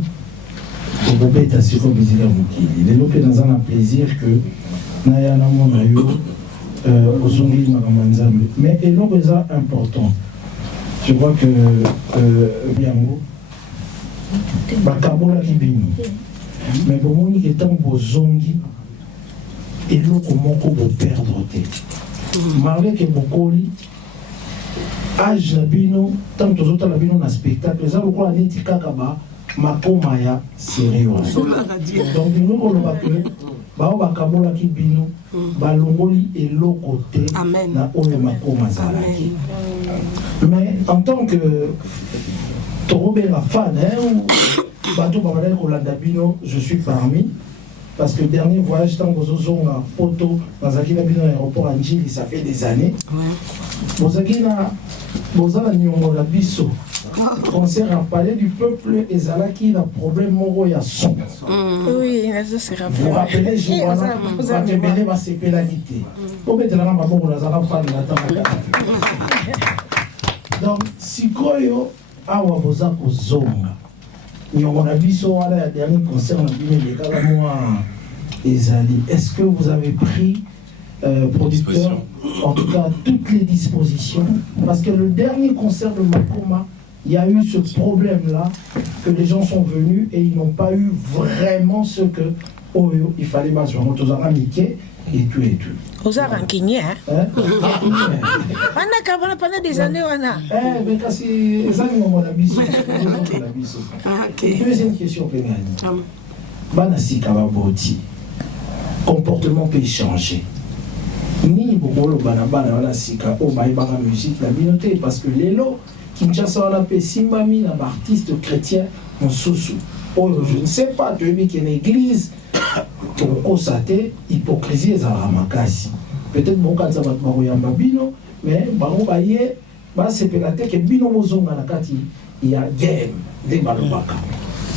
au Bobé est assis comme musique à mon kili. Les lopés dans un plaisir que Nayana mon a eu. Mais et l'autre est important. Je crois que Biango, Bakabola qui bino. Mais pour moi, il est un beau zongi et l'autre moko beau perdre. Malgré que Bokoli, âge la bino, tant que autres la bino na spectacle, les autres quoi neti kakaba, makomaya sérieux. Donc nous on va appeler. Bao bakabola ki bino balongoli eloko te na oyo makoma zalaki. Mais en tant que torobela fan bato babala kolanda bino, je suis parmi parce que dernier voyage tant bozozonga poto nazaki na bino aéroport à Njili, ça fait des années. Bozaki na bozala nyongo la biso. Concert à Palais du Peuple et Zalaki a problème moro ya son. Oui, ça se rappelle. Vous rappelez, je vois que Bélé va se pénalité. Au mettre la maman pour la Zala fan de la table. Donc, si Koyo a waboza ko zonga. Nyongo na biso wala ya dernier concert na bino les kalamoa ezali. Est-ce que vous avez pris producteur, en tout cas toutes les dispositions, parce que le dernier concert de Makoma, il y a eu ce problème-là, que les gens sont venus et ils n'ont pas eu vraiment ce que il fallait mettre sur notre Mickey et tout et tout. Aux Arankini, hein? Pendant des années, on a. Mais quand c'est les amis, on a bis. Deuxième question, Pénal. Banasi Kababoti. Comportement peut changer. Ni beaucoup de banabana, banasika, oh, baïbara musique, la communauté, parce que les lots. Kinshasa on appelle Simbami, un artiste chrétien en sous-sous. Oh, je ne sais pas, tu veux qu'il y ait une église, tu as constaté hypocrisie et Makasi. Peut-être bon quand ça va te marouiller en babino, mais baron baye, c'est pélaté que bino mozonga na kati, il y a game des balobaka.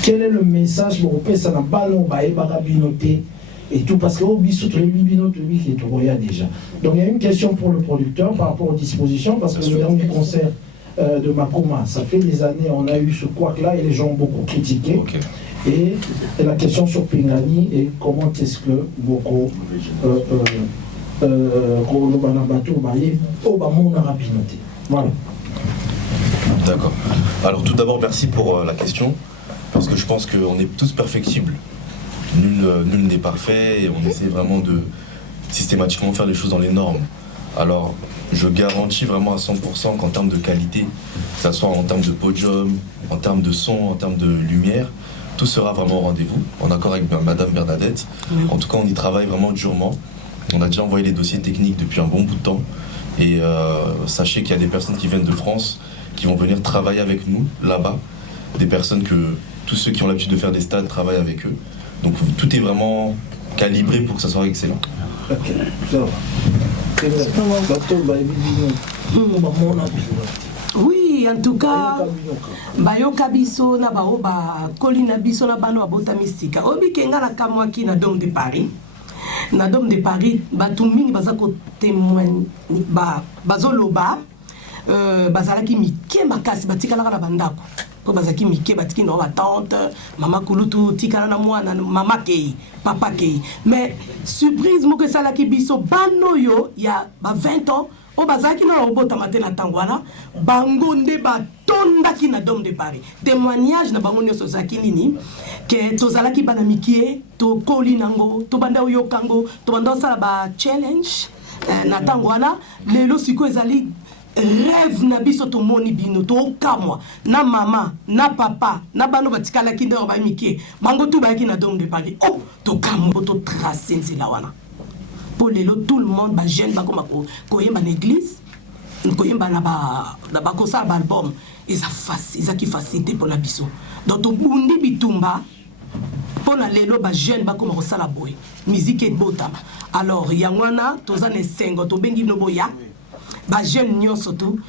Quel est le message pour que ça n'a ballon baye barabinoté et tout parce que au bisou tu bino tu qui est trop déjà. Donc il y a une question pour le producteur par rapport aux dispositions parce que le dernier concert de Makoma, ça fait des années, on a eu ce couac-là et les gens ont beaucoup critiqué. Okay. Et la question sur Pingani et comment est-ce que beaucoup voilà. D'accord. Alors tout d'abord, merci pour la question, parce que je pense qu'on est tous perfectibles. Nul n'est parfait et on essaie vraiment de systématiquement faire les choses dans les normes. Alors, je garantis vraiment à 100% qu'en termes de qualité, que ce soit en termes de podium, en termes de son, en termes de lumière, tout sera vraiment au rendez-vous, en accord avec Madame Bernadette. En tout cas, on y travaille vraiment durement. On a déjà envoyé les dossiers techniques depuis un bon bout de temps. Et sachez qu'il y a des personnes qui viennent de France, qui vont venir travailler avec nous, là-bas. Des personnes que tous ceux qui ont l'habitude de faire des stades travaillent avec eux. Donc tout est vraiment calibré pour que ça soit excellent. Ok, ça va. Oui, en tout cas, bayoka biso na bao ba kolina biso na bano abota mystique. Obi kenga la kamwaki na Dôme de Paris. Na Dôme de Paris, batu mingi baza ko témoigner bazoloba bazalaki mike makasi batikala na bandako. Ko bazaki mike batiki no ba tante, mama kulutu tikala na mwana, mama kei, papa kei. Mais surprise mo que ça la ki biso bano yo ya ba 20 ans. O bazaki na obota matena tangwana bango nde batondaki na Dôme de Paris. Témoignage na bango nyonso zaki nini ke tozalaki bana mikie to koli nango to banda yo kango to banda sala ba challenge na tangwana lelo siko ezali rêve na biso to moni bino to kamwa na mama na papa na bano batikala kinde ba mikie bango tu bayaki na Dôme de Paris. Oh to kamwa to tracer nzela wana. Pour les lots, tout le monde, les jeunes, ils sont l'église, ils sont dans l'album, ils ont qui facilité pour la biso. Donc, on dit bitumba, pour les lots, les jeunes, ils sont la boy, musique et botama. Alors, il y a un tous les 5 ans, bengi no boya, les jeunes nyos surtout,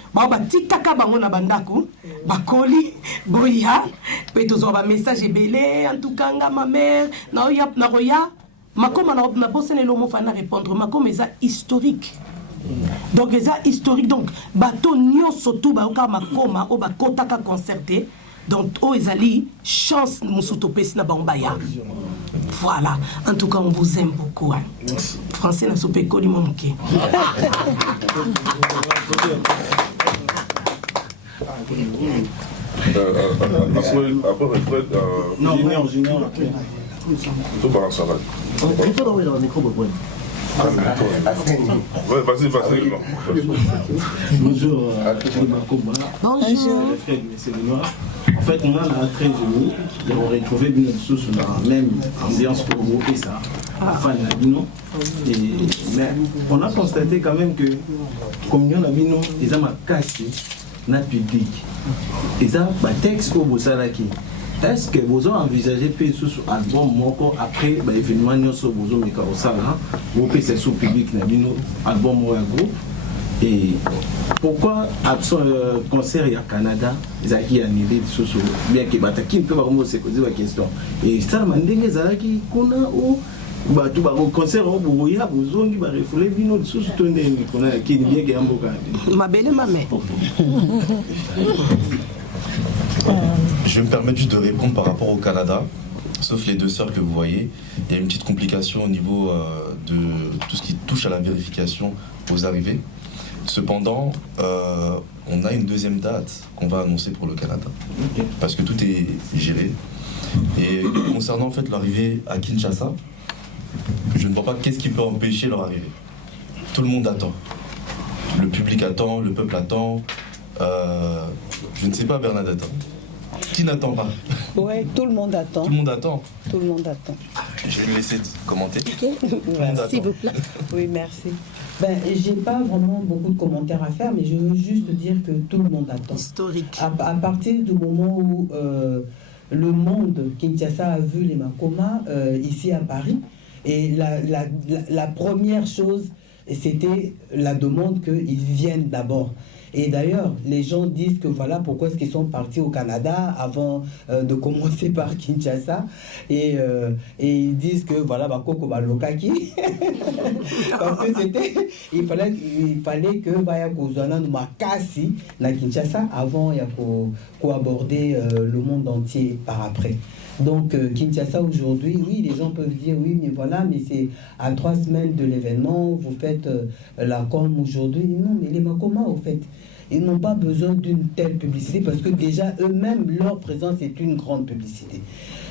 tikaka bango na bandako, bakoli, boya, puis tous les messages belé, en tout cas, ma mère, na roya. Makoma na bosse ne lomo fa na répondre makoma eza historique. Donc eza historique donc bato nyonso tout ba oka makoma o ba kotaka concerté donc o ezali chance musuto pesi na bambaya. Voilà, en tout cas on vous aime beaucoup. Hein. Français na sope koli momuke. Après Fred, Junior. Tout va ça va. Il faut envoyer dans le micro, bon. Vas-y. Bonjour, bonjour. En fait, on a très joli. Et on retrouve bien sous la même ambiance que vous et ça. Enfin, mais on a constaté quand même que, comme nous avons des amas cassés, dans le public, ils ont des textes au Bossalaki. Est-ce que vous avez envisagé de faire un album après l'événement sur vous avez vous faites sous public album ou un groupe et pourquoi le concert au Canada ils ont annulé bien que bataki peut vraiment se poser la question et ça m'a dit que kuna ou bato ba concert au Boya bozongi ba refoulé bino sous tonde kona qui bien que amboka mabele mame. Je vais me permettre juste de répondre par rapport au Canada, sauf les deux sœurs que vous voyez. Il y a une petite complication au niveau de tout ce qui touche à la vérification aux arrivées. Cependant, on a une deuxième date qu'on va annoncer pour le Canada, parce que tout est géré. Et concernant en fait l'arrivée à Kinshasa, je ne vois pas qu'est-ce qui peut empêcher leur arrivée. Tout le monde attend. Le public attend, le peuple attend. Je ne sais pas, Bernadette. Qui n'attend pas? Ouais, tout le monde attend. Tout le monde attend. Tout le monde attend. Je vais lui laisser commenter. S'il vous plaît. Oui, merci. Ben, j'ai pas vraiment beaucoup de commentaires à faire, mais je veux juste dire que tout le monde attend. Historique. À partir du moment où le monde, Kinshasa a vu les Makoma ici à Paris, et la première chose, c'était la demande qu'ils viennent d'abord. Et d'ailleurs, les gens disent que voilà pourquoi est-ce qu'ils sont partis au Canada avant de commencer par Kinshasa. Et ils disent que voilà, Bakoko Balokaki. Parce que il fallait que Baya Kozana Makasi na Kinshasa avant de aborder le monde entier par après. Donc Kinshasa aujourd'hui, oui, les gens peuvent dire oui, mais voilà, mais c'est à 3 semaines de l'événement, vous faites la com aujourd'hui. Non, mais les Makoma, au fait, ils n'ont pas besoin d'une telle publicité parce que déjà eux-mêmes, leur présence est une grande publicité.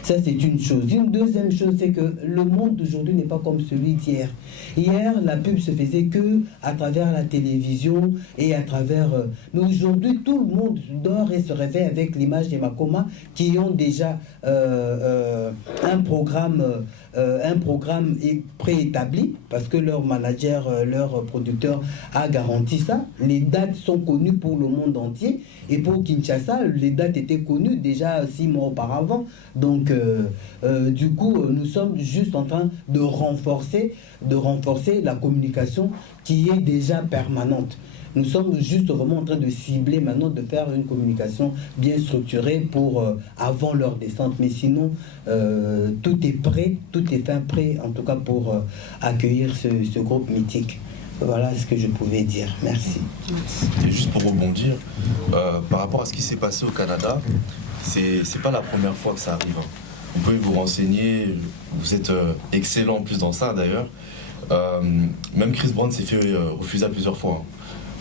Ça, c'est une chose. Une deuxième chose, c'est que le monde d'aujourd'hui n'est pas comme celui d'hier. Hier, la pub se faisait que à travers la télévision et à travers... mais aujourd'hui, tout le monde dort et se réveille avec l'image des Makoma qui ont déjà un programme préétabli parce que leur manager, leur producteur a garanti ça. Les dates sont connues pour le monde entier et pour Kinshasa, les dates étaient connues déjà 6 mois auparavant. Donc, du coup, nous sommes juste en train de renforcer la communication qui est déjà permanente. Nous sommes juste vraiment en train de cibler maintenant, de faire une communication bien structurée pour avant leur descente. Mais sinon, tout est prêt, tout est fin prêt, en tout cas pour accueillir ce groupe mythique. Voilà ce que je pouvais dire. Merci. Et juste pour rebondir, par rapport à ce qui s'est passé au Canada, c'est pas la première fois que ça arrive. Vous pouvez vous renseigner, vous êtes excellent en plus dans ça d'ailleurs. Même Chris Brown s'est fait refuser plusieurs fois.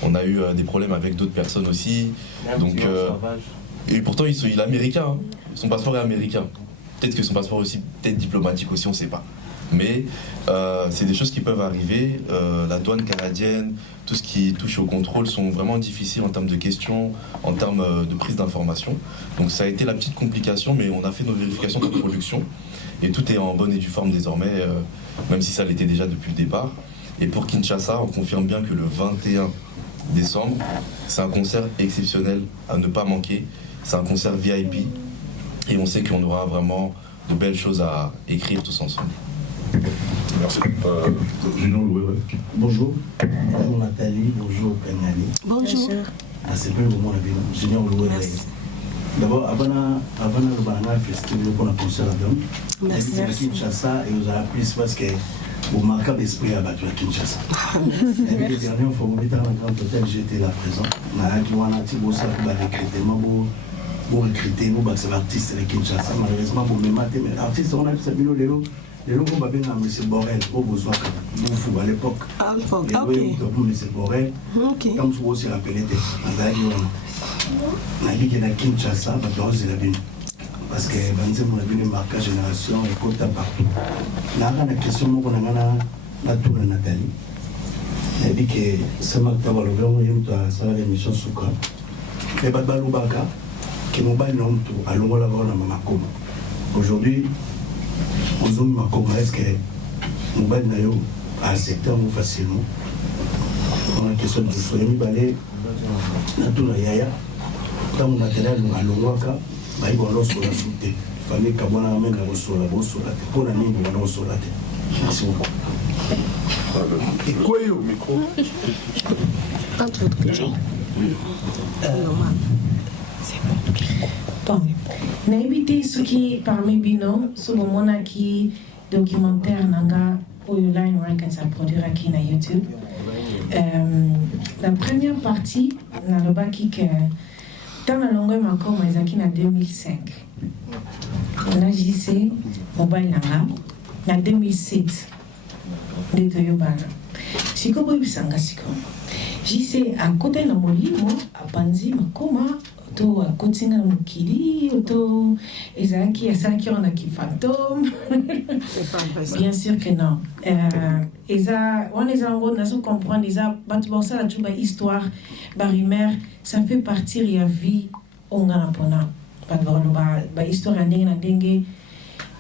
On a eu des problèmes avec d'autres personnes aussi. Donc, et pourtant, il est américain. Hein. Son passeport est américain. Peut-être que son passeport est aussi peut-être diplomatique aussi, on ne sait pas. Mais c'est des choses qui peuvent arriver. La douane canadienne, tout ce qui touche au contrôle sont vraiment difficiles en termes de questions, en termes de prise d'information. Donc ça a été la petite complication, mais on a fait nos vérifications de production. Et tout est en bonne et due forme désormais, même si ça l'était déjà depuis le départ. Et pour Kinshasa, on confirme bien que le 21 décembre, c'est un concert exceptionnel à ne pas manquer. C'est un concert VIP. Et on sait qu'on aura vraiment de belles choses à écrire tous ensemble. Merci. Junior Loué. Bonjour. Bonjour Nathalie, bonjour Kanyani. Bonjour. C'est plus le moment de Junior Loué. D'abord, avant le banana festival pour la concert à Dom, merci à Kinshasa et aux plus parce que vous marquez l'esprit à battre à Kinshasa. Et puis, les dernières fois, on était dans un grand hôtel, j'étais là présent. On a dit que ça va recrutement pour recruter nous, c'est l'artiste de Kinshasa. Malheureusement, pour me mater, mais l'artiste, on a vu ça, les locaux m'avaient dit M. Borel, au besoin, à l'époque. À l'époque, ok. M. Borel, comme je vous aussi rappelé, on a dit qu'il y a Kinshasa, parce que on a vu une marque génération et côté partout. Là, la question qu'on a la tour de Nathalie. Elle a dit que c'est ma table, ça va l'émission Souka. Et Badbaloubaka, qui nous bat non tout, à l'Ongola Vala Mamakoma. Aujourd'hui, aux hommes Makoma, est-ce que nous bat nayo à secteur facilement? On a question de soigner balai, la tour de Yaya, quand on a tenu à l'Ongwaka. Il fallait qu'on amène la ressource pour la ligne de la ressource. Merci beaucoup. Et quoi au micro? Entre autres questions. Bon, n'habitez ce qui parmi Bino, ce moment qui documentaire nanga pour Line Records à produire qui na YouTube. La première partie, na le baki que dans la longueur Makoma, ils ont en 2005. On a JC, Mobile Nanga, en 2007. De Toyobana. Siko Boy Sanga Siko. JC à côté de Molimo, à Panzi Makoma, to à côté de Mukili, to Ezaki, à Saki, on a qui fantôme. Bien sûr que non. On les a en gros, nous comprenons, ils ont ça la toute histoire, Barimer, ça fait partir de la vie, on a la histoire en dengue,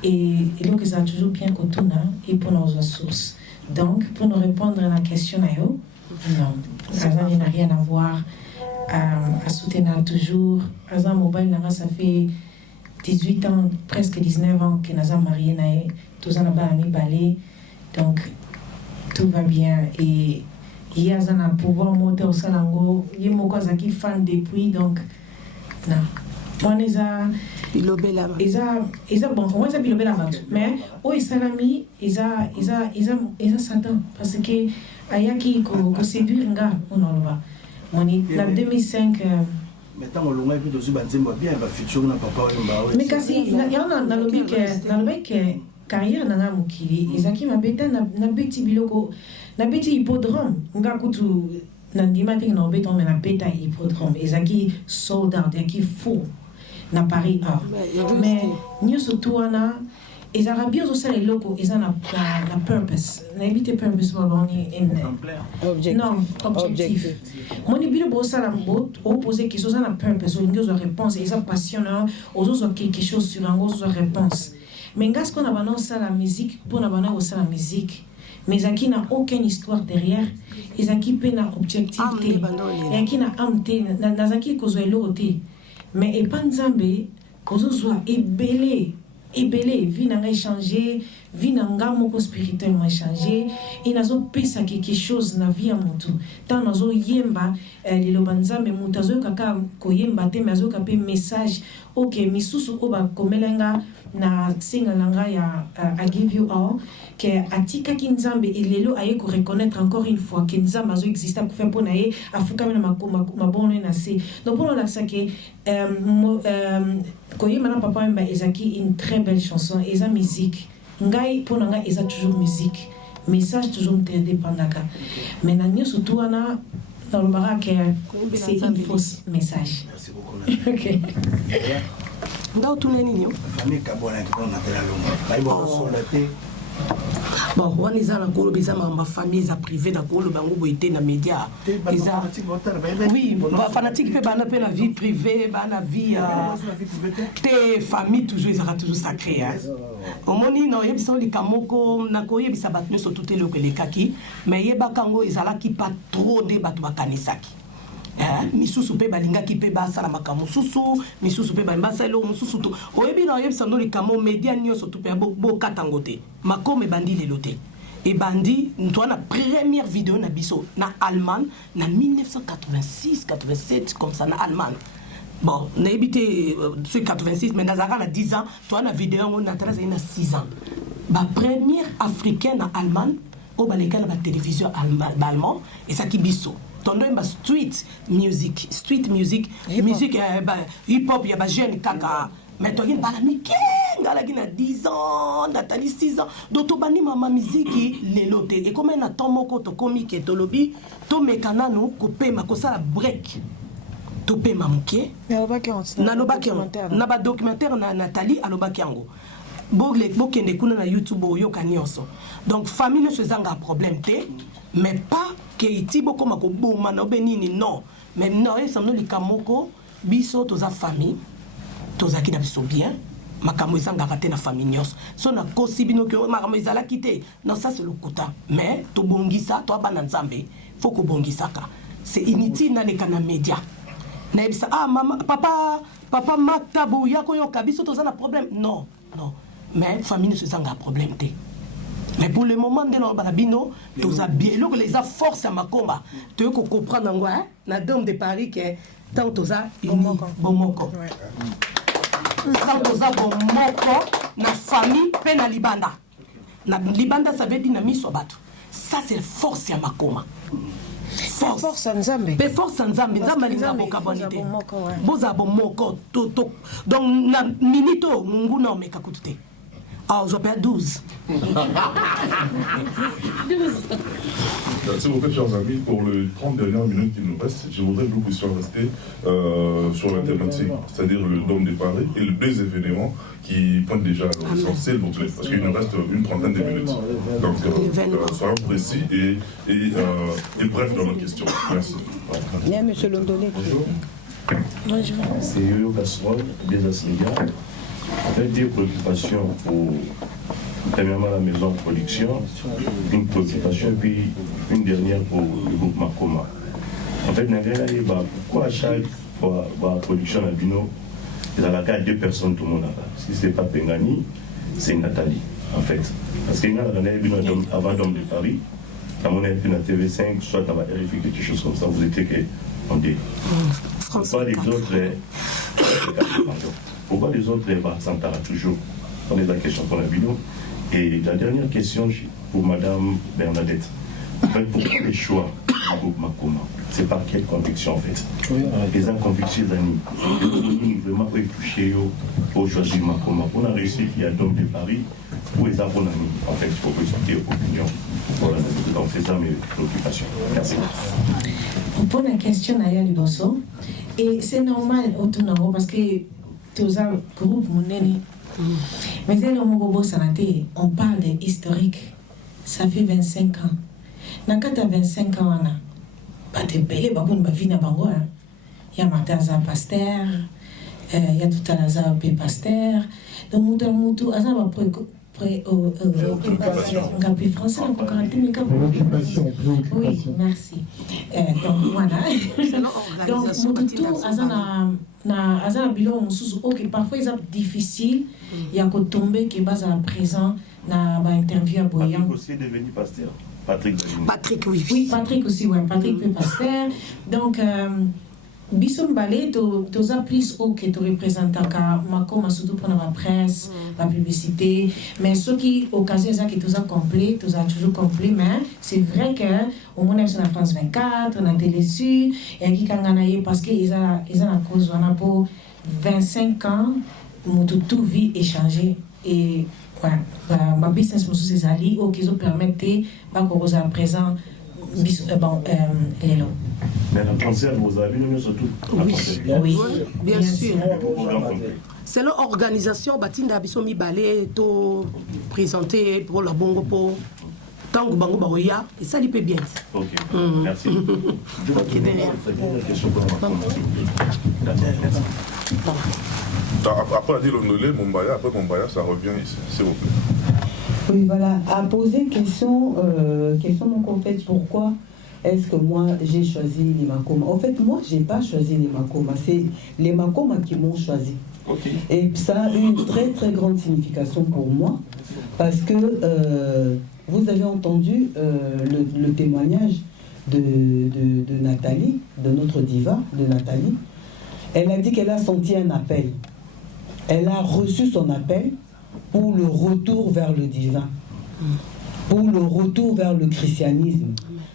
et donc ils ont toujours bien côté et pour nos sources. Donc, pour nous répondre à la question, non, ça n'a rien à voir. À soutenir toujours. Azam Mobile, ça fait 18 ans, presque 19 ans que nous sommes mariés. Tous en avons balé. Donc, tout va bien. Et il y a un pouvoir monter au Salango. Il y a des qui fan depuis. Donc, non. On les a. Ils ont bon, on les a bilobé là-bas. Mais, au Salami, ils ont Satan. Parce que, il y a qui séduire un gars, on en voit. En 2005. Maintenant, on l'a vu aussi, bien, futur, on n'a pas mais kasi, il y a dans le bec carrière, dans le Mukili, Isaki m'a bêté, n'a bêti biloko, n'a bêti hippodrome. On a coutu, n'a dit matin, n'a bêté, mais n'a bêté hippodrome. Isaki sold out, Isaki fou, n'a Paris A. Mais, nous surtout, on a. Les Arabiens aussi les locaux, ils ont la purpose. N'habitez purpose pour objectif. Non, objectif. Mon ibile bossa la botte, opposé quelque chose à la purpose, aux gens réponse, ils sont passionnants, aux autres quelque chose sur un autre réponse. Mais qu'est-ce qu'on a balancé la musique pour nous balancé aussi la musique. Mais qui n'a aucune histoire derrière, ils qui peine à objectivité, et qui n'a amté, n'a qui cause l'autre. Mais et pas nzambe, aux autres soit ébélé. ebele vie na ngai changé vie na nga moko spirituellement changé et nazo pesa quelque chose na vie ya mutu tant nazo yemba liloba nzambe mutu azo kaka koyemba te mais azo kape message ok misusu ko ba komelenga na singa langa ya I give you all que atika ki nzambe elelo aye ko reconnaître encore une fois que nzambe azo existe pour faire pona ye afuka na mabono na se donc pour la sake koyemba na papa mba ezaki une très belle chanson eza musique ngai pona nga eza toujours musique message toujours indépendaka mais na nyo surtout ana dans le barak c'est une fausse message. Merci beaucoup. OK. Ndao tuneni famille kabona ko na tela longa kaibo solate bon wana eza na kolo biza ma famille eza privé na kolo bango boite na média eza oui ba fanatique pe bana pe na vie privée bana vie te famille toujours ezaka toujours sacré hein omoni no yebisa likamoko na koyebisa bato nyonso tout eloko elekaki mais yebaka ngo ezalaki pas trop de bato bakanisaki misusu pe balingaki pe basala makambo susu misusu pe basala mususu to oyebi na yebisa ndo likamo media nyonso to pe bo katango te makome bandi lelo te et bandi ntwana première vidéo na biso na Allemagne na 1986 87 comme ça na Allemagne bon na ebité sur 86 mais nazaka na 10 ans toi na vidéo on a tala na 6 ans ba première africaine na Allemagne au baleka na télévision allemand et ça qui biso tondo ba street music musique hip hop ya ba jeune kaka mais toi ba la mikenga la gina 10 ans Nathalie 6 ans donc bani mama musique lelote et comme na tomoko to comique to lobi to mekana no kopema ko sala break to pema muke na lobaki na ba documentaire na Nathalie alobaki yango bokende kuna na YouTube oyoka nyonso donc famille se zanga problème te mais pas que itibo koma ko boma na benini non mais non et samno likamoko biso toza famille toza ki na biso bien makamo ezanga raté na famille nyonso so na kosibino ke makamo ezala kité non ça c'est le kota mais to bongisa to bana nzambe faut ko bongisaka c'est inutile na lekana média na bisa mama papa matabu yako yo kabiso toza na problème non mais famille ne se sent un problème té mais pour le moment de l'on balabino tous a bien le les a force à ma combat tu veux comprendre en quoi la dame de Paris que tant tous a bon moko tant tous a bon moko na famille pe na libanda ça veut dire na miso batu ça c'est force à ma combat force nzambe pe force nzambe linga boka bonité boza bon moko to donc na minito mungu na omeka kutute je perds 12. S'il vous plaît, chers amis, pour les 30 dernières minutes qui nous restent, je voudrais que nous puissions rester sur la thématique, c'est-à-dire le Dôme de Paris et les deux événements qui pointent déjà à l'horizon, s'il vous plaît, parce qu'il nous reste une trentaine de minutes. Donc, soyons précis et bref dans nos questions. Merci. Bien, monsieur Londolé. Bonjour. C'est Yoyo Casserole, des Asliga. En fait, des préoccupations pour, premièrement, la maison de production, une préoccupation, puis une dernière pour le groupe Makoma. En fait, pourquoi à chaque fois, la production à Bino, il y a 2 personnes tout le monde là. Si ce n'est pas Pengani, c'est Nathalie, en fait. Parce qu'il y a avant Dôme de Paris, à mon avis, la TV5, soit à la RFI, quelque chose comme ça, vous étiez en D. Pourquoi les autres. Pourquoi les autres s'entarent toujours? On est la question pour la vidéo. Et la dernière question pour Madame Bernadette. En fait, pourquoi les choix du groupe Makoma? C'est par quelle conviction en fait? Les convictions d'amis. Vraiment, pour toucher au choix du Makoma. On a réussi qu'il y a Dôme de Paris pour les abonnés. En fait, il faut présenter opinion. Voilà, donc c'est ça mes préoccupations. Merci. Pour la question Naya Liboso, et c'est normal autour parce que tous un groupe monene. Mais on parle de historique. Ça fait 25 ans. Dans 25 ans, on a des belles vie na bango. Il y a Martin Pasteur, il y a tout à l'heure Pasteur. Donc, Moutou, Azam français, oui, merci. Donc voilà. Donc, Mokutu, Azana Bilo, ok, parfois ils sont difficiles, il y a qu'au tomber qui est basé à présent, dans l'interview à Boyan. Patrick aussi est devenu pasteur. Patrick, oui. Oui, Patrick aussi, oui. Patrick est pasteur. Donc, Bisson Ballet, tu as plus que tu représentes Makoma, surtout pour la presse, la publicité. Mais ce qui, occasion, c'est que tu as compris, tu as toujours compris. Mais c'est vrai qu'au moins, sur la France 24, on a Télé Sud, et qui parce qu'ils ont la cause, on a pour 25 ans, toute vie échangée. Et ma business, c'est ali, qui ont permis de à présent. Mais le cancer, vous avez nous surtout. Oui, bien sûr. C'est l'organisation Batinda Bisomi Balé to présenté pour le bongo pour Tango Bango Baroya et ça lui peut bien. Ok, merci. Après, on a dit l'Onolé, Mombaya, après Mombaya, ça revient ici, s'il vous plaît. Oui, voilà. À poser question donc en fait, pourquoi est-ce que moi j'ai choisi les Makoma? En fait, moi, j'ai pas choisi les Makoma. C'est les Makoma qui m'ont choisi. Okay. Et ça a une très très grande signification pour moi parce que vous avez entendu le témoignage de Nathalie, de notre diva, de Nathalie. Elle a dit qu'elle a senti un appel. Elle a reçu son appel pour le retour vers le divin, pour le retour vers le christianisme.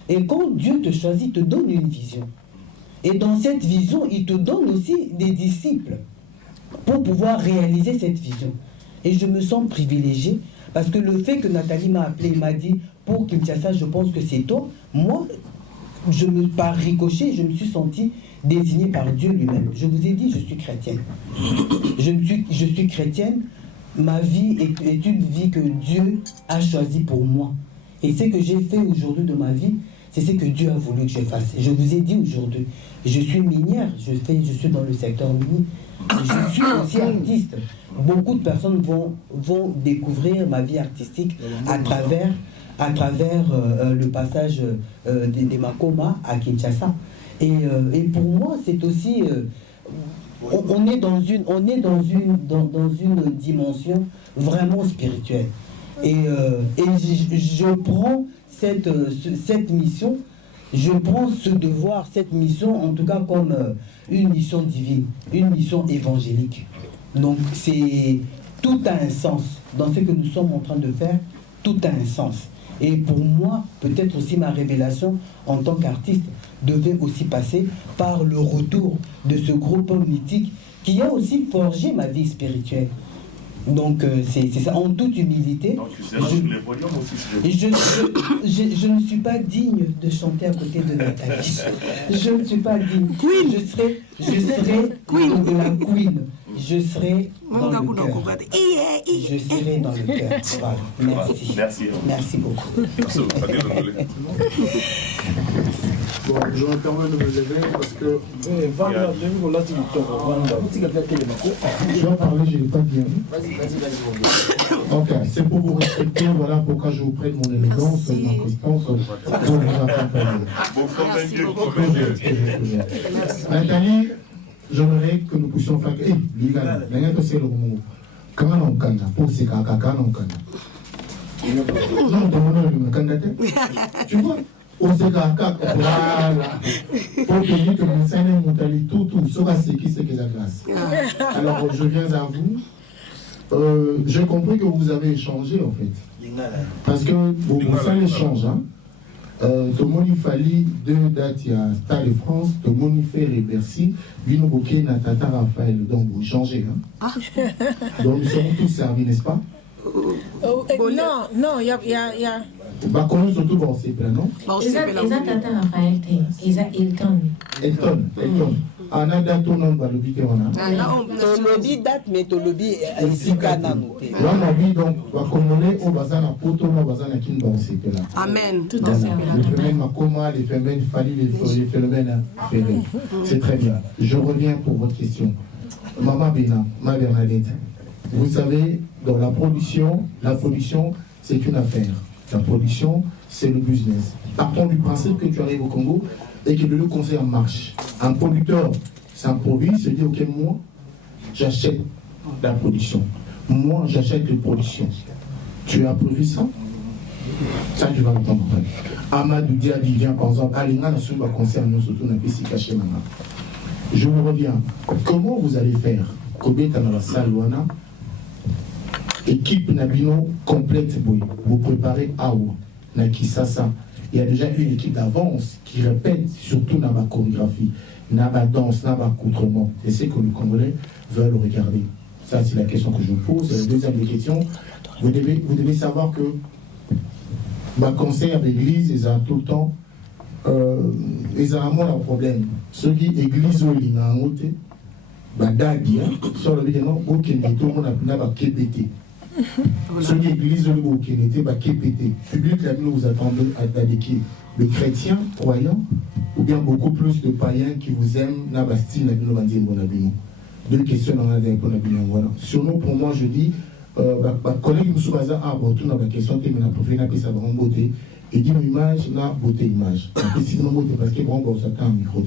Et quand Dieu te choisit, il te donne une vision. Et dans cette vision, il te donne aussi des disciples pour pouvoir réaliser cette vision. Et je me sens privilégiée parce que le fait que Nathalie m'a appelé, m'a dit pour Kinshasa, je pense que c'est toi. Moi, par ricochet, je me suis sentie désignée par Dieu lui-même. Je vous ai dit, je suis chrétienne. Je suis chrétienne. Ma vie est une vie que Dieu a choisie pour moi. Et ce que j'ai fait aujourd'hui de ma vie, c'est ce que Dieu a voulu que je fasse. Je vous ai dit aujourd'hui, je suis minière, je suis dans le secteur minier. Je suis aussi artiste. Beaucoup de personnes vont découvrir ma vie artistique à travers le passage des Makoma à Kinshasa. Et pour moi, c'est aussi... on est dans une dimension vraiment spirituelle. Et je prends cette mission, je prends ce devoir, cette mission, en tout cas comme une mission divine, une mission évangélique. Donc tout a un sens. Dans ce que nous sommes en train de faire, tout a un sens. Et pour moi, peut-être aussi ma révélation en tant qu'artiste devait aussi passer par le retour de ce groupe mythique qui a aussi forgé ma vie spirituelle. Donc c'est ça, en toute humilité. Donc, je ne suis pas digne de chanter à côté de Nathalie. Je ne suis pas digne. Je serai de la queen. Je serai dans le cœur. Je serai dans le cœur. Voilà. Merci. Merci beaucoup. Bon, je me permets de me lever parce que je vais parler, je n'ai pas bien vu. Vas-y. Ok, c'est pour vous respecter, voilà pourquoi je vous prête mon élégance, ma constance pour vous accompagner. Nathalie, j'aimerais que nous puissions faire. Eh, les gars, c'est le mot. Quand on canne, pour ces caca, quand on canne. Non, tu vois? Au Sécaka, voilà. Pour payer que mon sein est monté tout, ce qui c'est que la grâce. Alors, je viens à vous. J'ai compris que vous avez échangé en fait. Parce que vous savez échange. Tout le monde il fallait 2 dates, il y a Stade de France, tout le monde il fait les Bercy, Vino Bokeh, Natata Raphaël. Donc vous changez. Donc nous sommes tous servis, n'est-ce pas? Non, il y a... Bah, comment surtout dans ces prénoms? Tata Raphaël, Elton. Ana to non balobi ke wana. Tolobi date mais tolobi sika na noté. Wana bi donc ba congolais au bazana poto no bazana kin dans ces là. Amen. Tout à fait. Les phénomènes Makoma, les phénomènes Fali, les phénomènes Ferré. C'est très bien. Je reviens pour votre question. Maman Bena, ma Bernadette. Vous savez, dans la production, c'est une affaire. La production, c'est le business. Partons du principe que tu arrives au Congo et que le concert marche. Un producteur s'improvise, se dit, ok, moi, j'achète la production. Moi, j'achète les productions. Tu as prévu ça? Ça, tu vas entendre. Amadou Diaby vient, par exemple, Alinga, sur le concert, nous, surtout, on a pu s'y cacher maintenant. Je vous reviens. Comment vous allez faire? Combien dans la salle, Wana? Équipe Nabino complète, vous préparez Awa, Nakisasa. Il y a déjà une équipe d'avance qui répète surtout dans ma chorégraphie, dans ma danse, dans ma accoutrement. Et c'est que les Congolais veulent regarder. Ça, c'est la question que je vous pose. La deuxième des questions, vous devez savoir que ma concert d'église, ils ont tout le temps, ils ont un problème. Ceux qui église au Lingaote, Badagi, sur le bilan, au Kenya, tout le monde a KPT. Ceux qui église au Kenya, KPT. Public, là, nous vous attendez à l'équipe. Le chrétien, croyant, ou bien beaucoup plus de païens qui vous aiment, n'a pas style, n'a pas dit bon abino. Deux questions dans la dernière voilà. Sur nous, pour moi, je dis, collègue Moussou Baza a abordé la question que nous avons fait, nous avons beauté, et dit image, n'a beauté image. Et si nous beauté, parce que bon, ça t'a un micro.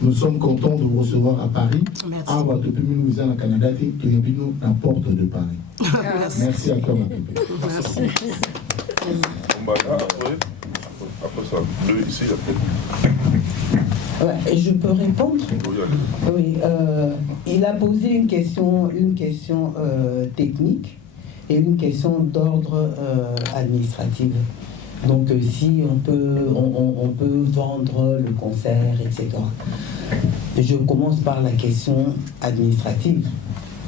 Nous sommes contents de vous recevoir à Paris. Merci. À Watopi, nous sommes au Canada, tu es nous à la porte de Paris. Merci à toi, ma bébé. Merci. Après ça, bleu ici, après. Ouais, je peux répondre? Oui, il a posé une question technique et une question d'ordre administratif. Donc si on peut vendre le concert, etc. Je commence par la question administrative.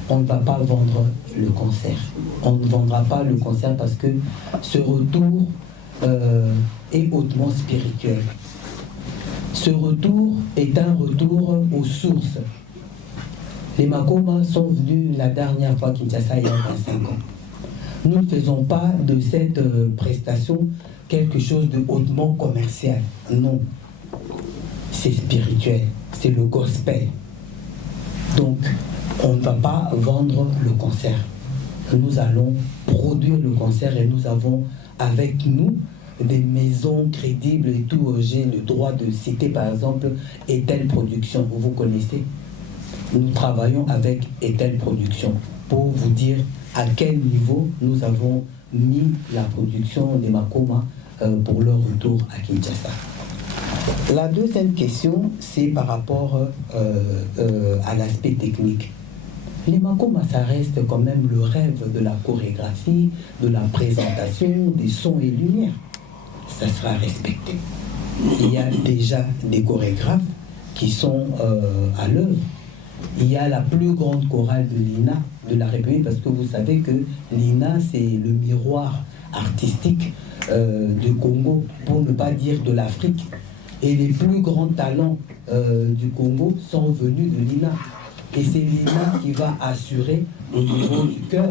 On ne va pas vendre le concert. On ne vendra pas le concert parce que ce retour est hautement spirituel. Ce retour est un retour aux sources. Les Makoma sont venus la dernière fois à Kinshasa il y a 25 ans. Nous ne faisons pas de cette prestation quelque chose de hautement commercial. Non. C'est spirituel. C'est le gospel. Donc, on ne va pas vendre le concert. Nous allons produire le concert et nous avons avec nous des maisons crédibles et tout. J'ai le droit de citer par exemple Etel Production, vous connaissez. Nous travaillons avec Etel Production pour vous dire à quel niveau nous avons mis la production des Makoma pour leur retour à Kinshasa. La deuxième question, c'est par rapport à l'aspect technique. Les Makoma, ça reste quand même le rêve de la chorégraphie, de la présentation, des sons et lumières. Ça sera respecté. Il y a déjà des chorégraphes qui sont à l'œuvre. Il y a la plus grande chorale de l'INA, de la République, parce que vous savez que l'INA, c'est le miroir artistique du Congo, pour ne pas dire de l'Afrique. Et les plus grands talents du Congo sont venus de l'INA. Et c'est l'INA qui va assurer au niveau du cœur.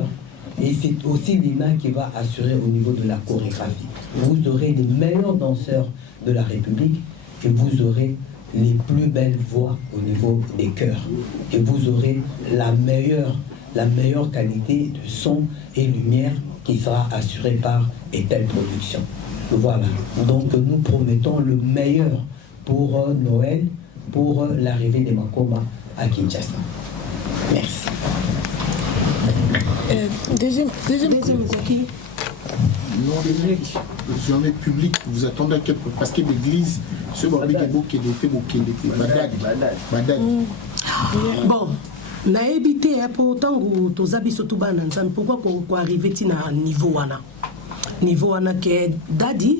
Et c'est aussi l'INA qui va assurer au niveau de la chorégraphie. Vous aurez les meilleurs danseurs de la République et vous aurez les plus belles voix au niveau des chœurs. Et vous aurez la meilleure qualité de son et lumière qui sera assurée par Etel Production. Voilà. Donc nous promettons le meilleur pour Noël, pour l'arrivée des Makoma à Kinshasa. Merci. Deuxième qui non, les journées publiques, vous attendez à quelque parce que l'église, ce bon, na évité pour autant que tous habits tout bas pourquoi qu'on arriver à niveau wana. Niveau wana que Dadi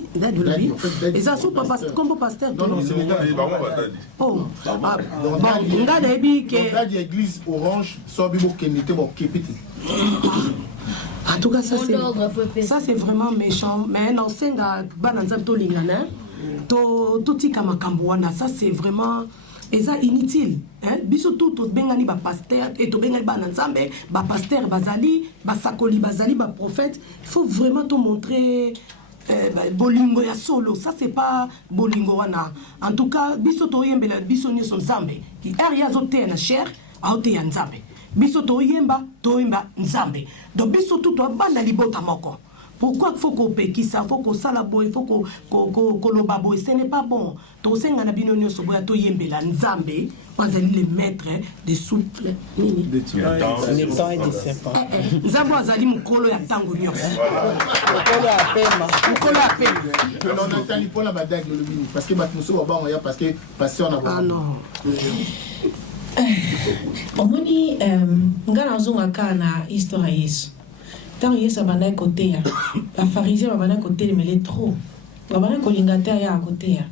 et ça sont pas comme pasteur. Non, c'est les Dadi. Oh, bon, Dadi que Dadi église orange, soit bibo kenité bon kipiti. En tout cas, ça c'est vraiment méchant. Mais non, c'est dans Bananzam to Lingana, to tika makambuana, ça c'est vraiment et ça inutile. Hein? Biso tout bengani ba pasteur et to bengani Bananzambe, ba pasteur bazali, ba sakoli bazali, ba prophète. Il faut vraiment te montrer bolingo ya solo. Ça c'est pas bolingo wana. En tout cas, biso to yembela biso ni son zambe. Qui area zote na cher, aote ya nzambe. biso toyemba nzambe donc biso tout banda libota moko. Pourquoi il faut qu'on péki ça, il faut qu'on salabo, il faut qu'on lobabo, ce n'est pas bon. Donc c'est un abinonio soboya to yembela nzambe, pas les maîtres des souffles. Le temps et des serpents. Nzambe azali mukolo ya tango nyonso. Mukolo apema. On entend pour la bataille le mini parce que batmuso ba on ya parce que pasteur na ba. Ah non. Omoni ngana zonga kana histoire Yesu. Tant Yesu abana côté ya. La pharisien abana côté mais les trop. Abana kolingata ya à côté ya.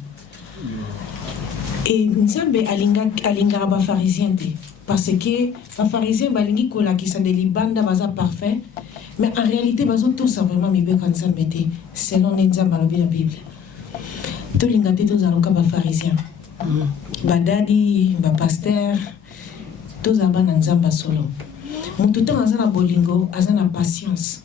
Et nzambe alinga ba pharisien te parce que ba pharisien balingi kola qui sont des libanda baza parfait mais en réalité bazo tout ça vraiment mi be kan nzambe te selon nzambe la Bible. To lingate to zaloka ba pharisien. Ba dadi, ba pasteur, to zabana nzamba solo. Mutu temps azana bolingo, azana patience.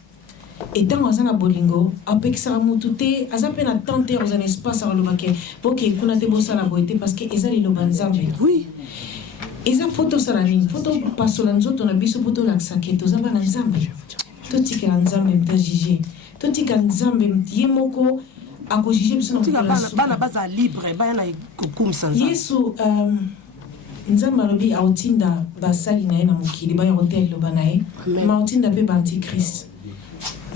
Et tant azana bolingo, apekisa mutu te, azape na tenter aux un espace à lobake, pour que kuna te bossa la boité parce que ezali lobanzambe. Oui. Eza photo salani, photo pasolanzo to na biso photo la saketo zabana nzambe. To tika nzambe mta jije. To tika nzambe mtiemoko ako jije biso na bana baza libre, bana kokumisa nzambe. Yesu nzambe alobi aotinda basali na ye na mokili baya hotel loba na ye ma otinda mpe baantichrist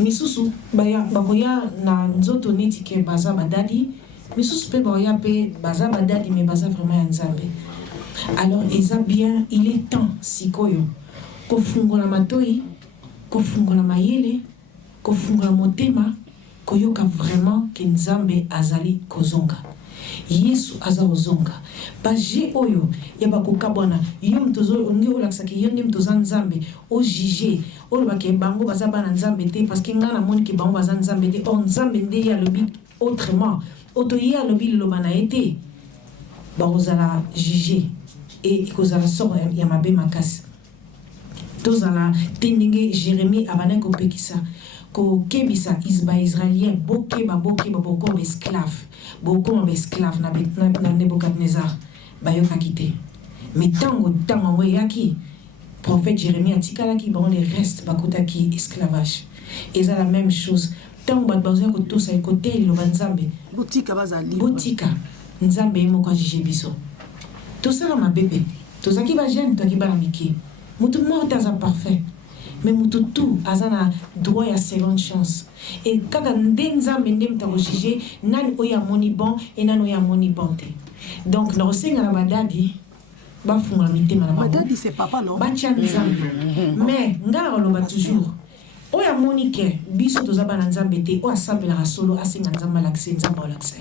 misusu bakoya na nzoto neti ke baza badadi misusu mpe bakoya mpe baza badadi mais baza vraiment ya nzambe. Alors eza bien, il est temps sikoyo kofungola matoi, kofungola mayele, kofungola motema, koyoka vraiment ke nzambe azali kozonga. Yesu aza ozonga. Baje oyo ya bakokabwana yo mtozo ngi olaksaki yo ndi mtoza nzambe o jige o bake bango baza bana nzambe te parce que ngana moni ke bango baza nzambe te on nzambe ndi ya lobi autrement oto ya lobi lo bana été bazala jige et kozala sort ya mabe makasi tozala tendinge Jérémie abana ko pekisa ko kebisa isba israélien bokeba boko esclave boko esclave na Nebukadnezar bayoka kité mais tango yaki prophète Jérémie atikalaki bon les restes bakotaki esclavage et c'est la même chose tango bazoya ko tosa côté lo banzambe botika bazali botika nzambe moko jije biso tosala mabebe tozaki ba jeune toki ba miki mutu mort as parfait mais mutu tout azana droit à seconde chance et kaka nzambe ndem ta jije nani oya moni bon et nani oya moni bonte donc no senga na badadi ba funga mitema na badadi c'est papa non ba tia nzambe mais ngala loba toujours oya moni ke biso tozaba na nzambe te o asambela rasolo asenga nzamba lakse nzamba lakse.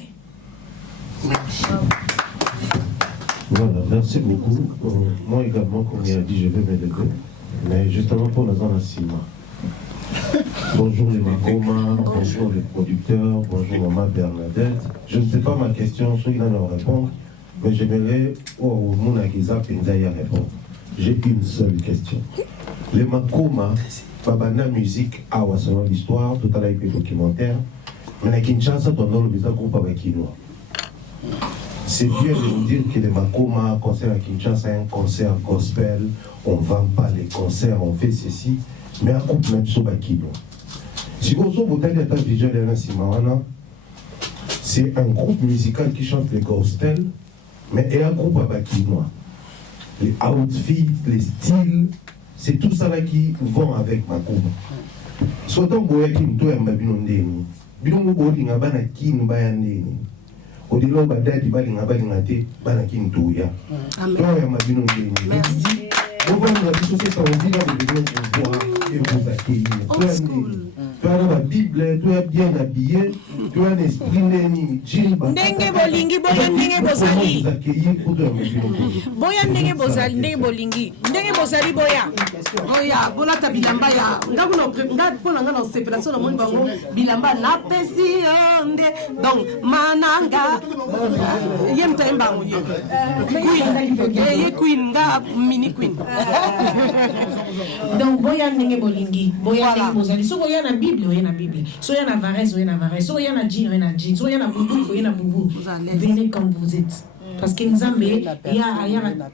Voilà, merci beaucoup. Moi également, comme il a dit, je vais m'élever. Mais justement pour la zone à Sima. Bonjour les Makoma, bonjour les producteurs, bonjour Maman Bernadette. Je ne sais pas ma question, soit il en a à répondre, mais j'aimerais au Mounagiza Pendaya répondre. J'ai une seule question. Les Makoma, Babana musique, Awa selon l'histoire, tout à l'heure il y a documentaire, mais à Kinshasa, ton nom le visa groupe avec Kinois. C'est bien de nous dire que les Makoma, concert à Kinshasa, un concert gospel, on ne vend pas les concerts, on fait ceci, mais à couple même sur Bakino. Si vous avez un visuel de Simawana, c'est un groupe musical qui chante les gospel, mais et un groupe à Bakinois. Les outfits, les styles, c'est tout ça là qui vont avec Makoma. Soit on voit qu'il y a un babinondéni, bidon boli ngabana kin bayandéni. Odilo badadi bali ngate bana kin touya. Toi ya babinondéni. Merci. Vous voyez la société on dit là vous devez voir et vous accueillir. Tu as la Bible, tu es bien habillé, tu as un esprit neni, jimba. Ndenge bolingi boya ndenge bozali. Boya ndenge bozali ndenge bolingi. Ndenge bozali boya. Oya, bona ta bilamba ya. Nga pona nga na séparation na moni bango bilamba na pesi onde. Donc mananga. Yem ta mbango ye. Queen. Ye queen nga mini queen. Donc boya ndenge bolingi. Boya ndenge bozali. So boya na Bible. Il y a la Bible. Soit il y a la varese, il y a la varese. Soit il y a la jean, il y a la jean. Soit il y a la boubou, il y a la boubou. Venez comme vous êtes. parce que Nzambe, il y a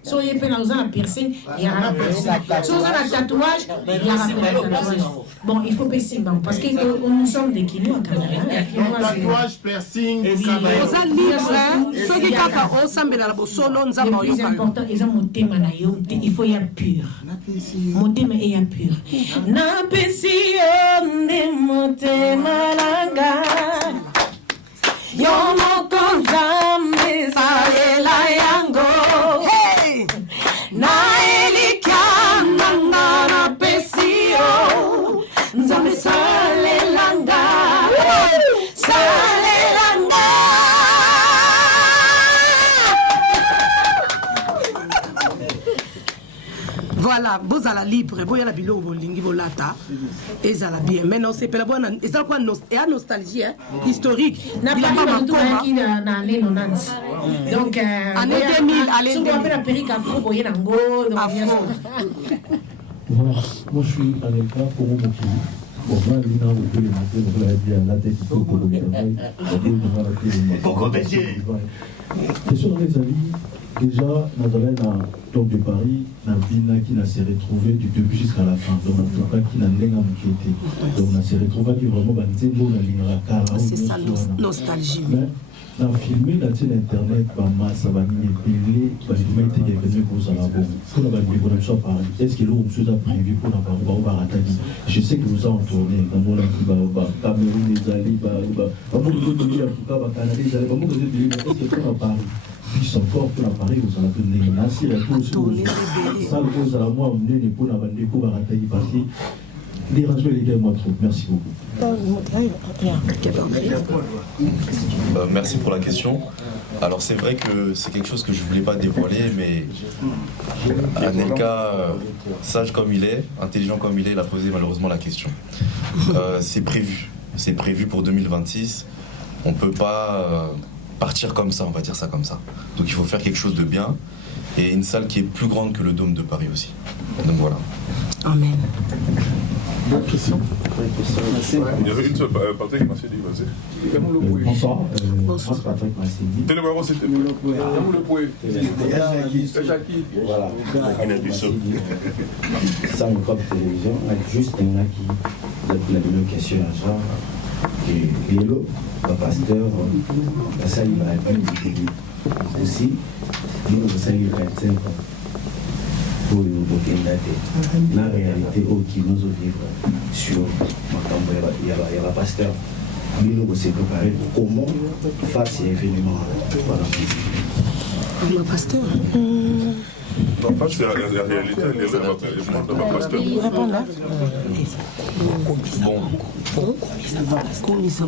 so il peut dans un piercing, il y a un piercing. So on a un tatouage, il y a un tatouage. Bon, il faut piercing parce que nous sommes des Kinois quand même. Tatouage, piercing, oza libre soki kaka osambela na bosolo nzambe le plus important eza motema na yo il faut ya pur motema eya pur na pesi yo nde motema nanga yo moko nzambe salela yango na elika nanga na pesi yo nzambe salelanga salelanga. Voilà, bozala libre, boyala biloko bolingi bolata, ezala bien. Maintenant c'est pela bona, ezala quoi nostalgie historique. Na pas tout qui na année 90. Donc année 2000, allez. Tu vois la périque afro boyer nango, Voilà, moi je suis à l'écart pour mon pays. Bon, moi, l'ina au peu le matin, donc là, il y a la tête qui peut le travail. Question dans les avis, déjà, nous allons dans Top de Paris, dans la ville qui s'est retrouvée du début jusqu'à la fin. Donc, en tout cas, qui n'a pas été. Donc, on s'est retrouvé vraiment dans le c'est ça, nostalgie. Dans filmer dans internet par masse va ni épelé va lui mettre des événements pour ça là-bas pour la bonne chose par est-ce que l'on chose a prévu pour la barre je sais que vous en tournez dans mon qui va Cameroun les alliés va beaucoup de pays en tout cas va Canada les alliés va beaucoup de pays est-ce que pour la Paris puis encore pour la Paris vous allez donner la série tout ça le pose à la moi on est pour la bande pour la taille parce que dérangez les gars moi trop merci beaucoup. Merci pour la question. Alors c'est vrai que c'est quelque chose que je ne voulais pas dévoiler, mais Anelka, sage comme il est, intelligent comme il a posé malheureusement la question. C'est prévu pour 2026. On ne peut pas partir comme ça, on va dire ça comme ça. Donc il faut faire quelque chose de bien et une salle qui est plus grande que le Dôme de Paris aussi. Donc voilà. Amen. Bonne question. Il y avait une seule Patrick Massidi, vas-y. Bonsoir. Bonsoir Patrick Massidi. T'es le numéro, c'était le Voilà. Ça, une fois de télévision, juste un gars qui a la même question à genre. Et Lélo, le pasteur, la salle, il va répondre aussi. Nous, la salle, il va être 5 ans. Pour la réalité qui nous vivre sur il y a la pasteur Bilo s'est préparé pour comment faire ces événements. Voilà. Le pasteur non, pas c'est la réalité, elle est là, le pasteur.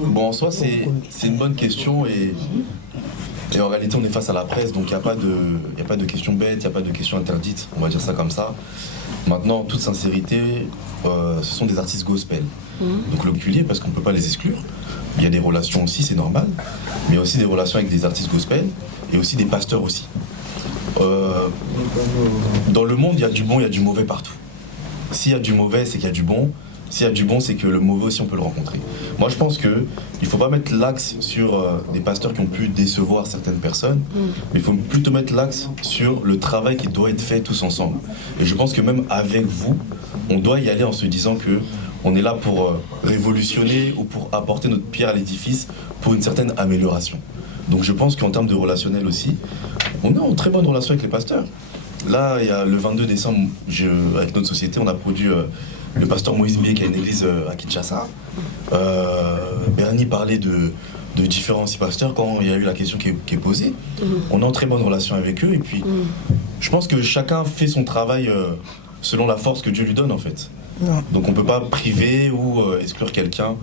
Bon, en soi, c'est une bonne question et en réalité, on est face à la presse, donc il n'y a pas de questions bêtes, il n'y a pas de questions interdites, on va dire ça comme ça. Maintenant, en toute sincérité, ce sont des artistes gospel. Donc l'oculier, parce qu'on ne peut pas les exclure. Il y a des relations aussi, c'est normal, mais il y a aussi des relations avec des artistes gospel et aussi des pasteurs aussi. Dans le monde, il y a du bon, il y a du mauvais partout. S'il y a du mauvais, c'est qu'il y a du bon. S'il y a du bon, c'est que le mauvais aussi, on peut le rencontrer. Moi, je pense qu'il ne faut pas mettre l'axe sur des pasteurs qui ont pu décevoir certaines personnes, mais il faut plutôt mettre l'axe sur le travail qui doit être fait tous ensemble. Et je pense que même avec vous, on doit y aller en se disant qu'on est là pour révolutionner ou pour apporter notre pierre à l'édifice pour une certaine amélioration. Donc je pense qu'en termes de relationnel aussi, on est en très bonne relation avec les pasteurs. Là, il y a le 22 décembre, avec notre société, on a produit le pasteur Moïse Bié qui a une église à Kinshasa. Bernie parlait de différents pasteurs quand il y a eu la question qui est posée. On est en très bonne relation avec eux et puis je pense que chacun fait son travail selon la force que Dieu lui donne en fait. Donc on ne peut pas priver ou exclure quelqu'un.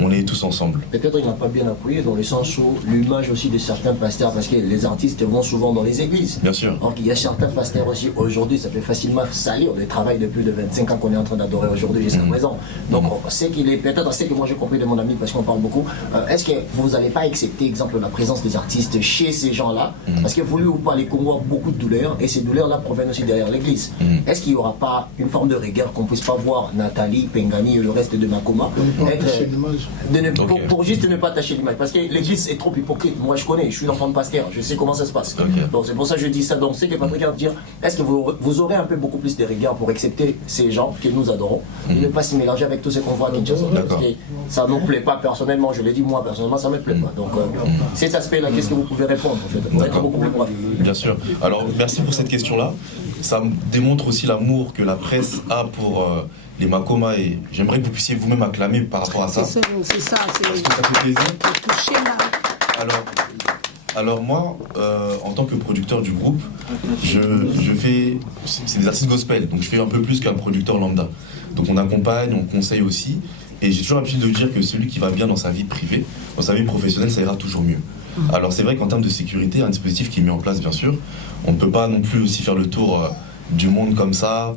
On est tous ensemble. Peut-être qu'il n'a pas bien appuyé dans le sens où l'image aussi de certains pasteurs, parce que les artistes vont souvent dans les églises. Bien sûr. Donc il y a certains pasteurs aussi, aujourd'hui, ça peut facilement salir le travail depuis de 25 ans qu'on est en train d'adorer aujourd'hui jusqu'à présent. Donc on sait qu'il est, peut-être, c'est que moi j'ai compris de mon ami, parce qu'on parle beaucoup, est-ce que vous n'allez pas accepter, exemple, la présence des artistes chez ces gens-là, parce que voulu ou pas, les Congos ont beaucoup de douleurs, et ces douleurs-là proviennent aussi derrière l'église. Est-ce qu'il n'y aura pas une forme de rigueur qu'on ne puisse pas voir Nathalie, Pengani et le reste de Makoma être... Pour juste ne pas tâcher l'image. Parce que l'église est trop hypocrite. Moi, je connais, je suis l'enfant de pasteur, je sais comment ça se passe. Donc, c'est pour ça que je dis ça. Donc, c'est que Patrick va dire, est-ce que vous aurez un peu beaucoup plus de rigueur pour accepter ces gens que nous adorons et ne pas s'y mélanger avec tous ces qu'on voit à Kinshasa. Parce que ça ne nous plaît pas personnellement, je l'ai dit, moi, personnellement, ça ne me plaît pas. Donc, cet aspect-là, qu'est-ce que vous pouvez répondre, en fait, pour être beaucoup plus proche? Bien sûr. Alors, merci pour cette question-là. Ça démontre aussi l'amour que la presse a pour les Makoma et j'aimerais que vous puissiez vous-même acclamer par rapport à ça. C'est ça, c'est parce que ça fait plaisir. Alors moi, en tant que producteur du groupe, je fais, c'est des artistes gospel, donc je fais un peu plus qu'un producteur lambda. Donc on accompagne, on conseille aussi, et j'ai toujours l'habitude de dire que celui qui va bien dans sa vie privée, dans sa vie professionnelle, ça ira toujours mieux. Alors c'est vrai qu'en termes de sécurité, un dispositif qui est mis en place bien sûr, on ne peut pas non plus aussi faire le tour du monde comme ça,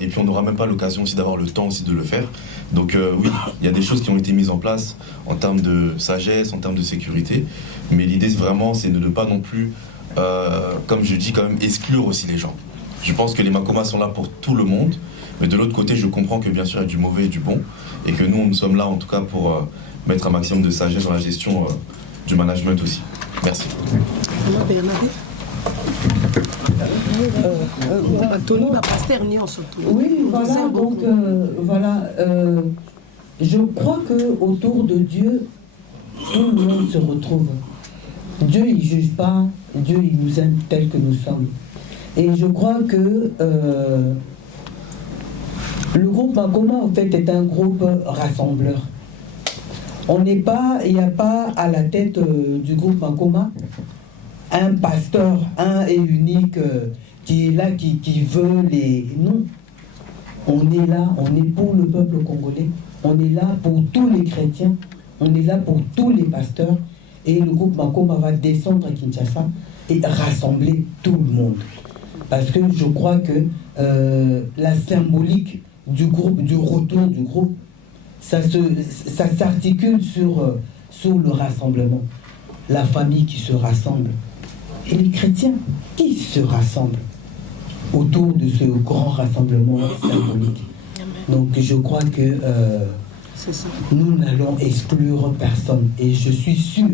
et puis on n'aura même pas l'occasion aussi d'avoir le temps aussi de le faire. Donc oui, il y a des choses qui ont été mises en place en termes de sagesse, en termes de sécurité, mais l'idée vraiment c'est de ne pas non plus, comme je dis quand même, exclure aussi les gens. Je pense que les Makoma sont là pour tout le monde, mais de l'autre côté je comprends que bien sûr il y a du mauvais et du bon, et que nous sommes là en tout cas pour mettre un maximum de sagesse dans la gestion du management aussi. Merci. Oui, voilà, donc voilà, je crois que autour de Dieu, tout le monde se retrouve. Dieu, il ne juge pas, Dieu, il nous aime tels que nous sommes. Et je crois que le groupe Makoma, en fait, est un groupe rassembleur. Il n'y a pas à la tête du groupe Makoma un pasteur, un et unique qui est là, qui veut les... Non. On est là, on est pour le peuple congolais, on est là pour tous les chrétiens, on est là pour tous les pasteurs, et le groupe Makoma va descendre à Kinshasa et rassembler tout le monde. Parce que je crois que la symbolique du groupe, du retour du groupe, ça s'articule sur le rassemblement. La famille qui se rassemble et les chrétiens qui se rassemblent autour de ce grand rassemblement symbolique. Donc je crois que nous n'allons exclure personne et je suis sûr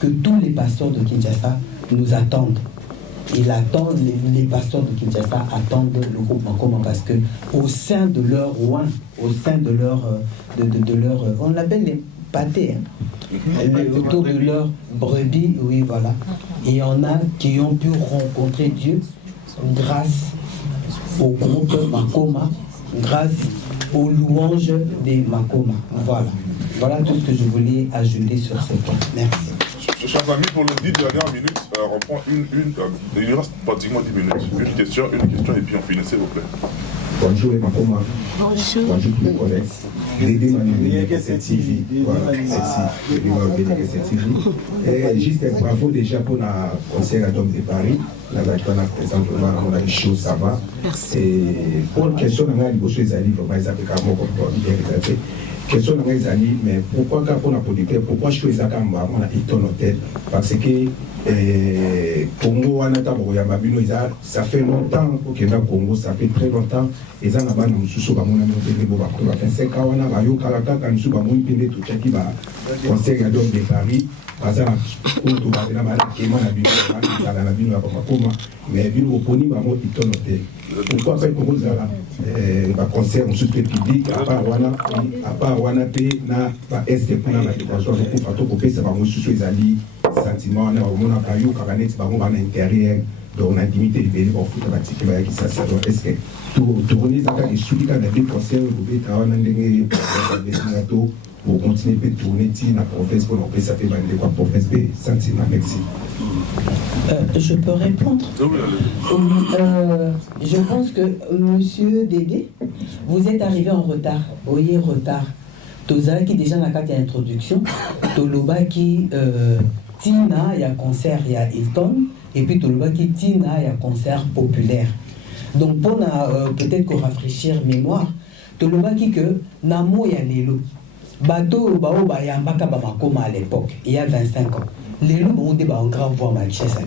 que tous les pasteurs de Kinshasa nous attendent. Les pasteurs de Kinshasa attendent le groupe Makoma parce que au sein de leur roi, au sein de leur, on l'appelle les pâtés, autour de leur brebis, oui voilà. Et il y en a qui ont pu rencontrer Dieu grâce au groupe Makoma, grâce aux louanges des Makoma. Voilà tout ce que je voulais ajouter sur ce point. Merci. Chers amis, pour les 10 dernières minutes, on prend il reste pratiquement 10 minutes. Une question et puis on finit, s'il vous plaît. Bonjour Makoma. Bonjour. Bonjour tous les collègues. L'aider m'a donné cette TV. Voilà, merci. L'aider m'a donné cette TV. Juste un bravo déjà pour le concert à Dôme de Paris. La Vatican a présenté vraiment la chose, ça va. Merci. Et pour la question, on a dit que les alliés, vraiment, ils avaient carrément bien regardé. Question dans les alliés, mais pourquoi quand on a producteur, pourquoi je fais ça quand on a été en hôtel? Parce que Congo, ça fait longtemps au Congo, ça fait très longtemps. Et ça, on a dit que on a fait 5 ans, on a eu caractère quand nous avons eu tout ce qui va conseil à Dôme de Paris. Parce que mais vu au pony, pourquoi faire comme ça là concert on se public à part Wanapé na pas est pour la déclaration pour photocopie ça va me sous les alliés sentiments on a pas eu caranet va à l'intérieur donc l'intimité libérée pour foutre la tique qui ça donc est-ce que tourner ça et celui qui a des concerts vous pouvez travailler dans des destinations pour continuer à tourner dans la province pour nous ça fait vendre quoi province B sentiment merci. Je peux répondre. Je pense que Monsieur Dédé, vous êtes arrivé en retard. Oui, retard. Tozala qui déjà dans la carte d'introduction, Toloba qui Tina, il y a concert, il y a Hilton, et puis Toloba qui Tina, il y a concert populaire. Donc pour peut-être qu'on rafraîchir mémoire, Toloba qui que Namo ya Lelo, bateau Baoba Yambaka Bamakoma à l'époque, il y a 25 ans. Les loups ont débat en grand voix Manchester.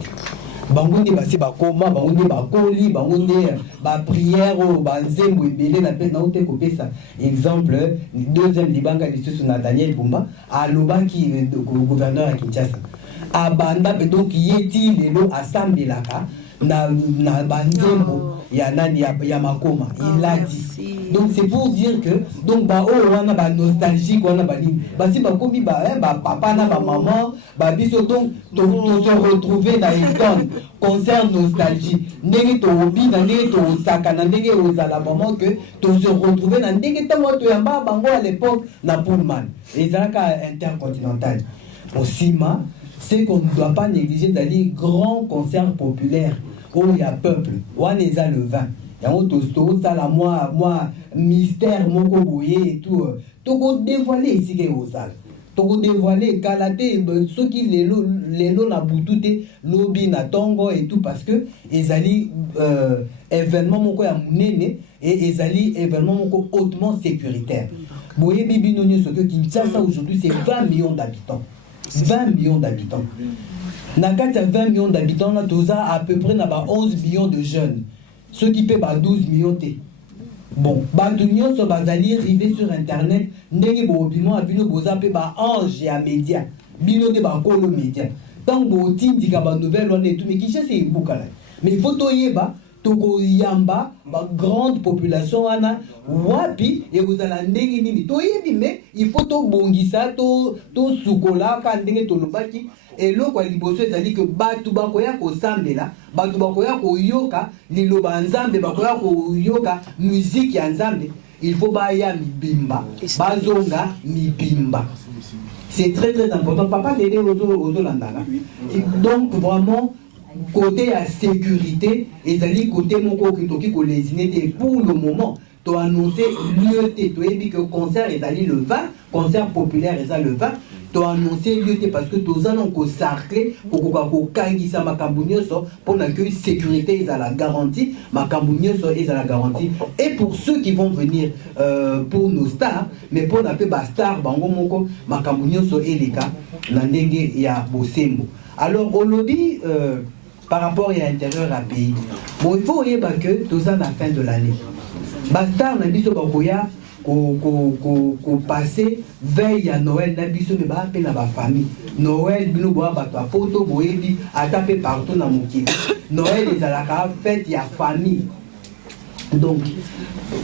bangunde basi bakoma bangunde bakoli bangunde baprière oyo banzembo ebele na mpe naote kopesa exemple deuxième libanga lisusu na Daniel Bumba alobaki gouverneur ya Kinshasa abanda mpe donc ye ti lelo asambelaka na banzembo ya nani ya makoma il a dit. Donc c'est pour dire que donc bah oh on a ba nostalgie on a ba ni bah si bah comme bah papa na ba maman bah biso donc to se retrouver dans une concert nostalgie ndenge to obi na ndenge to saka na ndenge ozala maman que to se retrouver na ndenge tango to yamba bango à l'époque na Pullman et ça intercontinental Osima c'est qu'on ne doit pas négliger d'aller grand concert populaire où il y a peuple où on est à le vin. Yango tosto ça la moi mystère moko boye et tout toko dévoiler ici que osal toko dévoiler kalaté ceux qui lelo na butute lobi na tongo et tout parce que ezali événement moko ya munene et ezali événement moko hautement sécuritaire boye bibino nyoso que Kinshasa aujourd'hui c'est 20 millions d'habitants 20 millions d'habitants na kati 20 millions d'habitants là toza à peu près na ba 11 millions de jeunes. Ceux qui paient 12 millions. Bon, Bandunion sont arrivés sur internet. Ndenge bobimo abino boza pe ba ange ya média. Bino de ba kolo média. Tant bo tindi ka ba nouvelle on et tout mais qui c'est ibukala. Mais il faut toyeba toko yamba ba grande population ana wapi et vous allez ndenge nini toyebi mais il faut to bongisa to sukola ka ndenge to lobaki. Et là, quoi, liboso c'est-à-dire que batu bakoya ko sambela, batu bakoya ko yoka, liloba nzambe bakoya ko yoka musique ya nzambe, il faut baya mibimba, bazonga mibimba. C'est très très important. Papa l'aider aux Hollandais. Donc vraiment côté à sécurité et c'est-à-dire côté mon qui ko les pour le moment. Tu as annoncé l'UET, tu as dit que le concert est allé le 20, concert populaire est allé le 20. Tu as annoncé l'UET parce que tu as sarclé pour que pour l'accueil sécurité est à la garantie, est à la garantie. Et pour ceux qui vont venir pour nos stars, mais pour la plupart stars, bango moko makambunyoso et les cas, nandenge ya bosembo. Alors on le dit par rapport à l'intérieur à pays. Bon, il faut dire que tout ça à la fin de l'année. Bastar na biso bakoya ko passer veille à Noël na biso me ba pe na ba famille Noël bino boa ba to poto boyebi atape partout na mokili Noël les alaka fête ya famille donc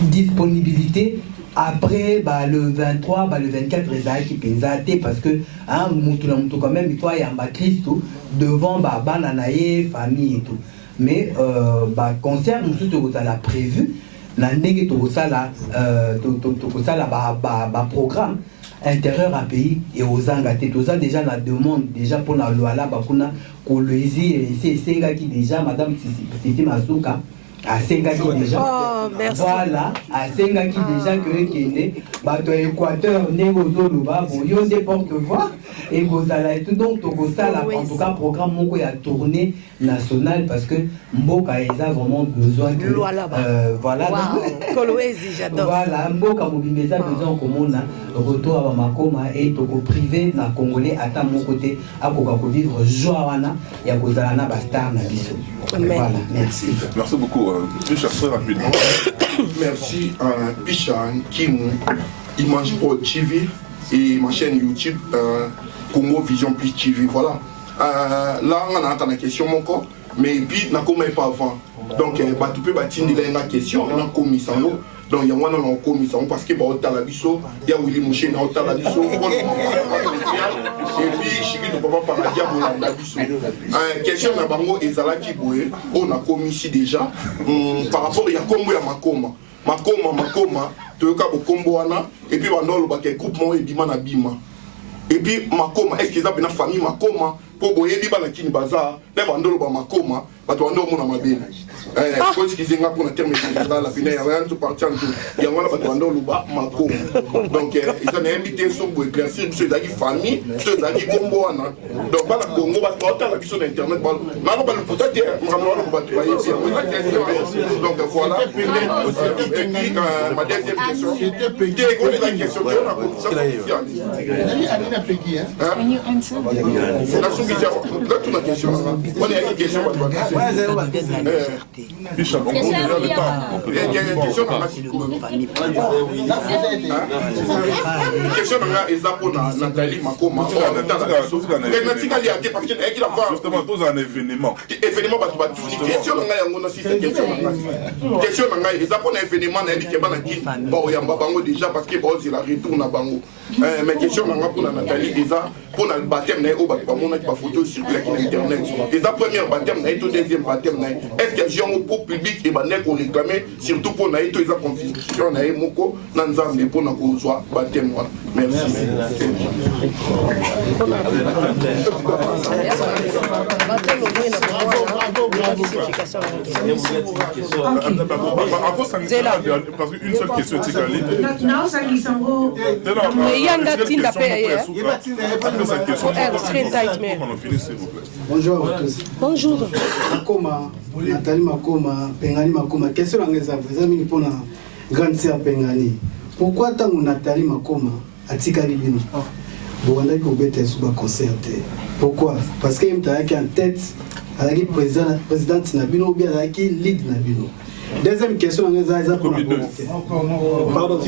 disponibilité après bah, le 23 bah, le 24 les qui pensaient parce que hein mutu quand même il faut y amba Christo devant bah bananaye famille et tout mais bah concert nous tout ça l'a prévu na ndenge to sala ba programme intérieur à pays et aux engagés tout ça déjà la demande déjà pour la loi là bakuna kolezi et c'est senga qui déjà madame Titi Masuka à Sengaki déjà voilà à Sengaki déjà que kende bato Équateur nego zoluba boyo de porte-voix et gozala et tout donc to gozala en tout cas programme moko ya tournée nationale parce que mboka eza vraiment besoin que voilà Kolwezi j'adore voilà mboka mobimeza besoin komona retour à makoma et to ko privé na congolais ata mon côté akoka ko vivre joie wana ya gozala na ba star na biso voilà merci beaucoup Picha très rapidement merci à Picha Kim Image Pro TV et ma chaîne YouTube Congo Vision Plus TV voilà là on a entendu la question mon corps mais puis n'a comme pas avant donc bah tu peux bâtir la question on a commis ça donc il y a un an commis ça parce que bah au talabiso il y a Willy Mouché na au talabiso et puis chiki de papa par la diable la biso question na bango ezala ki boye on a commis ici déjà par rapport il y a combo ya makoma toyoka bo combo wana et puis bandolo ba ke groupe mo ebima na bima et puis makoma est-ce qu'ils ont une famille makoma pour boye di bana kini bazar les bandolo ba makoma bato ando mona mabele ko skizinga pour na terme général la pina ya rien tout partir en tout ya ngala bato ando luba mako donc ils ont invité sur pour éclaircir ceux qui famille ceux qui combo wana donc bala Congo bato autant la question d'internet bala na ba le peut-être ngalo ba bato ba yebi donc voilà et puis ma deuxième question c'était pégué ko la question on a comme ça Can you answer? La sous-question, là toute la question, on est à une question. Bichon, on compte déjà le temps. Il y a une question dans la question dans la pour Nathalie Makoma. Justement, tous un événement. Événement, question dans la question dans la événement, déjà parce que c'est la retourne à Bango. Mais question dans la pour Nathalie, pour le baptême, on a photo circulaire sur Internet. Et la première baptême, le deuxième baptême, est-ce que j'ai un pour public et qu'on réclamait, surtout pour la confusion, on a un moko, nanzam, pour qu'on soit baptême. Merci. Parce qu'une seule question est égalée. Bonjour à tous. Bonjour. Makoma, Nathalie Makoma, Pengani Makoma. Question à mes amis pour la grande sœur Pengani. Pourquoi tant que Nathalie Makoma a tiré Bino? Vous avez dit sous concert. Pourquoi? Parce qu'il y a en tête avec le présidente Nabino ou bien avec le lead Nabino. Deuxième question, on est pour la pardon.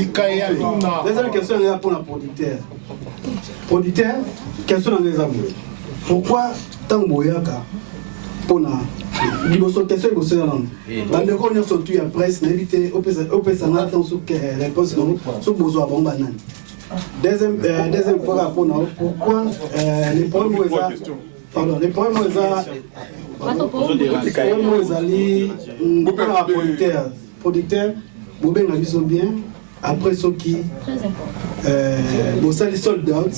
Deuxième question, on est pour la producteur. Producteur, question on est pourquoi tant boyaka pour la question dans le surtout la presse n'éviter au personnel dans ce réponse sur besoin bon banane. Deuxième fois pourquoi les problèmes pardon les problèmes producteur Boubé sont bien après ceux qui les sold out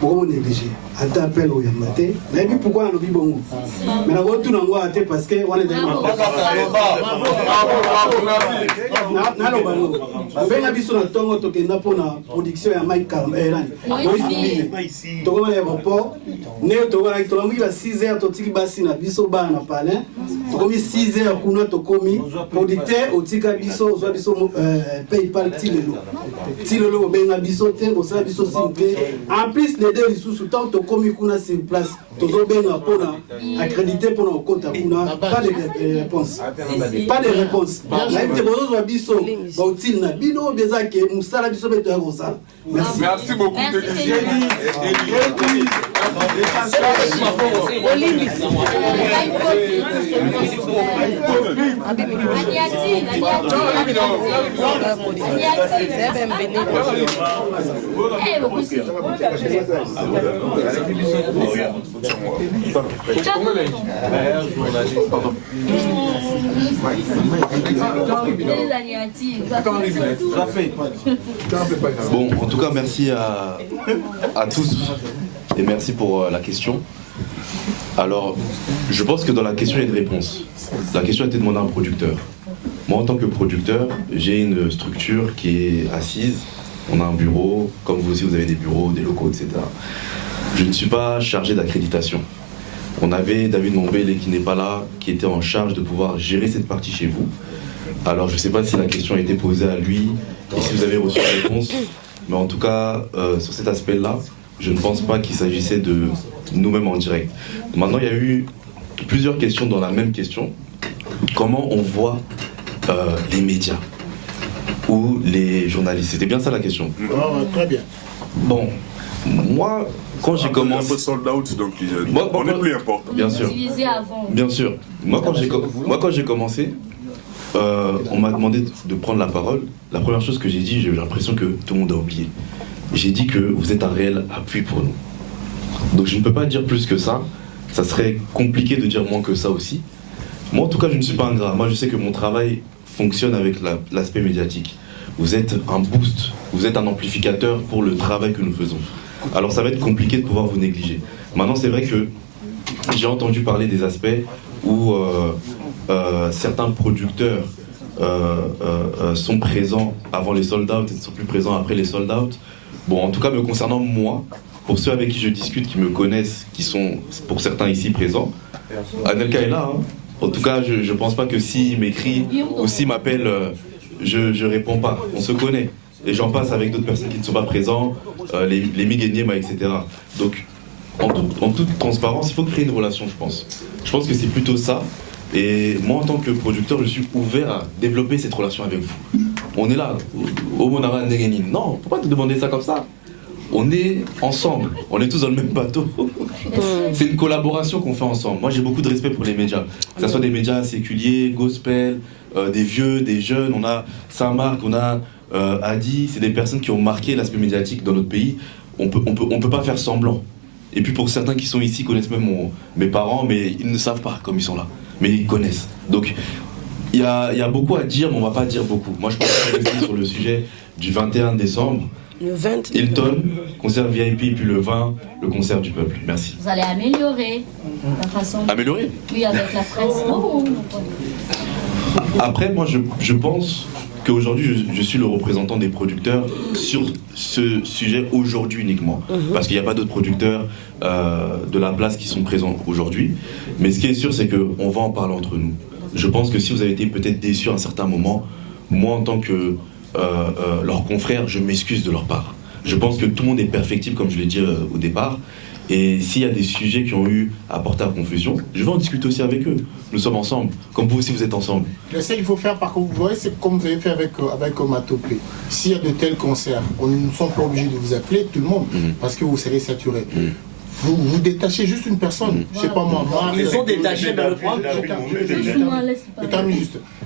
pour négliger à t'appel au Yamate mais pourquoi on oublie bon mais la retour en voie parce que on est ben na biso na tongo to kenda pona production ya Mike Cameron to ko na aéroport ne to ko na to ngi ba 6h to tiki basi na biso ba na palais to komi 6h kuna to komi producteur otika biso zo biso PayPal tilelo ben na biso te ko sa biso simple en plus les deux sous tant to komi kuna sur place to zo ben na pona accrédité pona au compte kuna pas de réponse na ite bozo zo biso ba utile na bino beza ke musala biso beto ya kosala merci beaucoup Bon, en tout cas, merci à tous et merci pour la question. Alors, je pense que dans la question, il y a une réponse. La question a été demandée à un producteur. Moi, en tant que producteur, j'ai une structure qui est assise. On a un bureau, comme vous aussi, vous avez des bureaux, des locaux, etc. Je ne suis pas chargé d'accréditation. On avait David Mombele qui n'est pas là, qui était en charge de pouvoir gérer cette partie chez vous. Alors je ne sais pas si la question a été posée à lui et si vous avez reçu la réponse, mais en tout cas, sur cet aspect-là, je ne pense pas qu'il s'agissait de nous-mêmes en direct. Maintenant, il y a eu plusieurs questions dans la même question. Comment on voit les médias ou les journalistes? C'était bien ça la question. Très bien. Bon, moi, quand j'ai commencé... Un peu sold out, donc on est plus important. Bien sûr. Bien sûr. Moi, quand j'ai commencé, on m'a demandé de prendre la parole. La première chose que j'ai dit, j'ai eu l'impression que tout le monde a oublié. J'ai dit que vous êtes un réel appui pour nous. Donc je ne peux pas dire plus que ça. Ça serait compliqué de dire moins que ça aussi. Moi, en tout cas, je ne suis pas ingrat. Moi, je sais que mon travail fonctionne avec l'aspect médiatique. Vous êtes un boost, vous êtes un amplificateur pour le travail que nous faisons. Alors ça va être compliqué de pouvoir vous négliger. Maintenant, c'est vrai que j'ai entendu parler des aspects où certains producteurs sont présents avant les sold-out et ne sont plus présents après les sold-out. Bon, en tout cas, me concernant moi, pour ceux avec qui je discute, qui me connaissent, qui sont pour certains ici présents, Anelka est là. Hein. En tout cas, je ne pense pas que s'il m'écrit ou s'il m'appelle, je ne réponds pas. On se connaît. Et j'en passe avec d'autres personnes qui ne sont pas présents, les Migueniema, etc. Donc, en toute transparence, il faut créer une relation, je pense. Je pense que c'est plutôt ça. Et moi, en tant que producteur, je suis ouvert à développer cette relation avec vous. On est là. Au Monara Negeni. Non, il ne faut pas te demander ça comme ça. On est ensemble, on est tous dans le même bateau. C'est une collaboration qu'on fait ensemble. Moi j'ai beaucoup de respect pour les médias, que ce soit des médias séculiers, gospel, des vieux, des jeunes. On a Saint-Marc, on a Adi, c'est des personnes qui ont marqué l'aspect médiatique dans notre pays. On peut pas faire semblant. Et puis pour certains qui sont ici, connaissent même mes parents, mais ils ne savent pas comme ils sont là. Mais ils connaissent. Donc il y a beaucoup à dire, mais on va pas dire beaucoup. Moi je pense que rester sur le sujet du 21 décembre. Le 20. Hilton, concert VIP, puis le 20, le concert du peuple. Merci. Vous allez améliorer la façon. Améliorer? Oui, avec la presse. Oh. Après, moi, je pense qu'aujourd'hui, je suis le représentant des producteurs sur ce sujet aujourd'hui uniquement. Parce qu'il n'y a pas d'autres producteurs de la place qui sont présents aujourd'hui. Mais ce qui est sûr, c'est qu'on va en parler entre nous. Je pense que si vous avez été peut-être déçus à un certain moment, moi, en tant que leurs confrères, je m'excuse de leur part. Je pense que tout le monde est perfectible, comme je l'ai dit au départ. Et s'il y a des sujets qui ont eu à porter à confusion, je vais en discuter aussi avec eux. Nous sommes ensemble, comme vous aussi vous êtes ensemble. Je sais qu'il faut faire, par contre, vous voyez, c'est comme vous avez fait avec Matopé. S'il y a de tels concerts, on ne sommes pas obligés de vous appeler tout le monde, parce que vous serez saturé. Vous détachez juste une personne, je sais pas moi. Ils ont détaché dans le programme.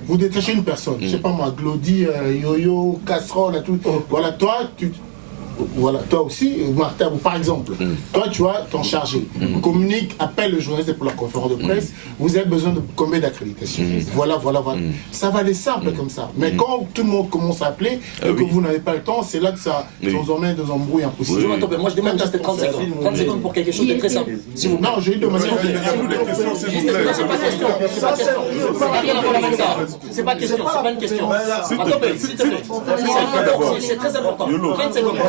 Vous détachez une personne, je sais pas moi, Glody, Yo-Yo, Casserole, tout. Voilà, toi, voilà, toi aussi, Martin, par exemple, toi tu vas t'en charger. Communique, appelle le journaliste pour la conférence de presse, vous avez besoin de combien d'accréditation. Voilà. Ça va aller simple comme ça. Mais quand tout le monde commence à appeler et que vous n'avez pas le temps, c'est là que ça nous emmène dans un embrouille impossible. Moi je demande juste 30 secondes. 30 secondes pour quelque chose de très simple. Non, je lui demande. C'est pas question, c'est pas une question. C'est très important. 30 secondes.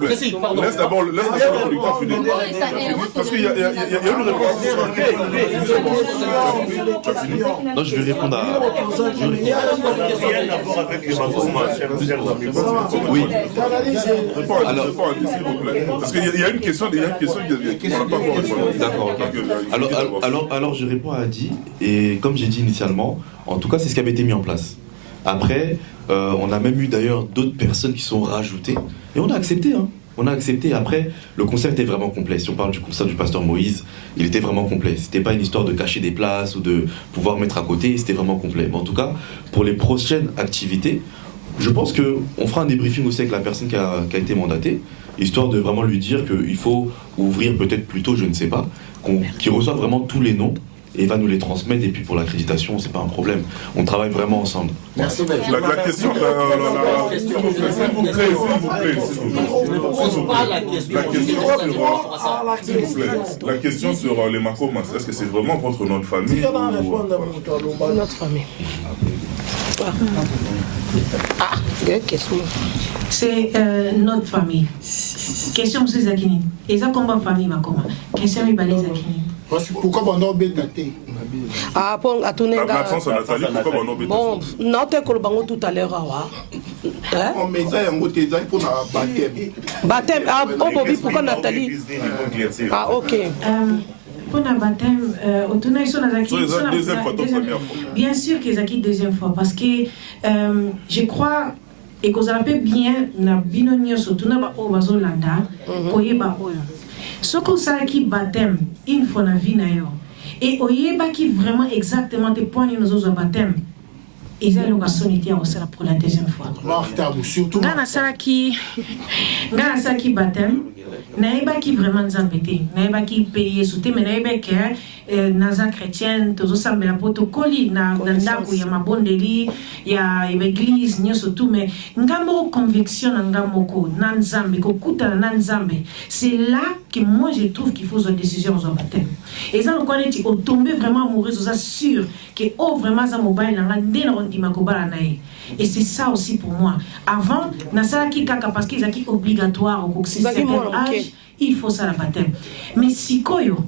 Précis, pardon. Laisse d'abord le producteur finir. Parce qu'il y a une réponse. Non, je vais répondre à. Rien à voir avec les Oui. Alors, parce qu'il y a une question, qu'on n'a pas encore répondu. D'accord. Alors, je réponds à Adi, et comme j'ai dit initialement, en tout cas, c'est ce qui avait été mis en place. Après, on a même eu d'ailleurs d'autres personnes qui sont rajoutées, et on a accepté. On a accepté. Après, le concert était vraiment complet. Si on parle du concert du pasteur Moïse, il était vraiment complet. C'était pas une histoire de cacher des places ou de pouvoir mettre à côté, c'était vraiment complet. Mais en tout cas, pour les prochaines activités, je pense qu'on fera un débriefing aussi avec la personne qui a été mandatée, histoire de vraiment lui dire qu'il faut ouvrir peut-être plus tôt, je ne sais pas, qu'il reçoive vraiment tous les noms, et il va nous les transmettre, et puis pour l'accréditation, c'est pas un problème. On travaille vraiment ensemble. Merci. La question, la question sur les Makomas, est-ce que c'est vraiment votre nom de famille ou... Notre famille. Ah, question. C'est notre famille. Question c'est Zakini. Et ça comment famille Makoma. Question est balé Zakini. Pourquoi on a obété? Ah, bon, à ton égard. L'absence en Nathalie, pourquoi on a obété? Bon, non, t'es Kolobango tout à l'heure. Oh, mais ça, il y a un mot de pour la baptême. Baptême, ah, oh, Bobby, pourquoi Nathalie? Ah, ok. Pour le baptême, bien sûr qu'ils acquittent deuxième fois, parce que je crois et que vous avez bien na binonio surtout na ba obazolanda koyeba oyo. Ce que ça qui baptême une fois na vie na yo et oyeba qui vraiment exactement tes points nos autres baptême. Et ça, le garçon était pour la deuxième fois. Surtout. Ngana Salaki baptême. Naïba qui vraiment zambété. Naïba qui paye souté, mais naïba qui naza chrétienne, tous ensemble la protocole, na ndako ya mabondeli, ya église, ni surtout, mais ngamo conviction ngamoko, nanzambe, kokuta nanzambe. C'est là que moi je trouve qu'il faut une décision au baptême. Et ça, on connaît, on tombe vraiment amoureux, on est sûr que oh vraiment ça mobile n'a et c'est ça aussi pour moi. Avant, nasala qui kaka parce qu'ils sont obligatoire au certain âge, il faut ça la baptême. Mais si koyo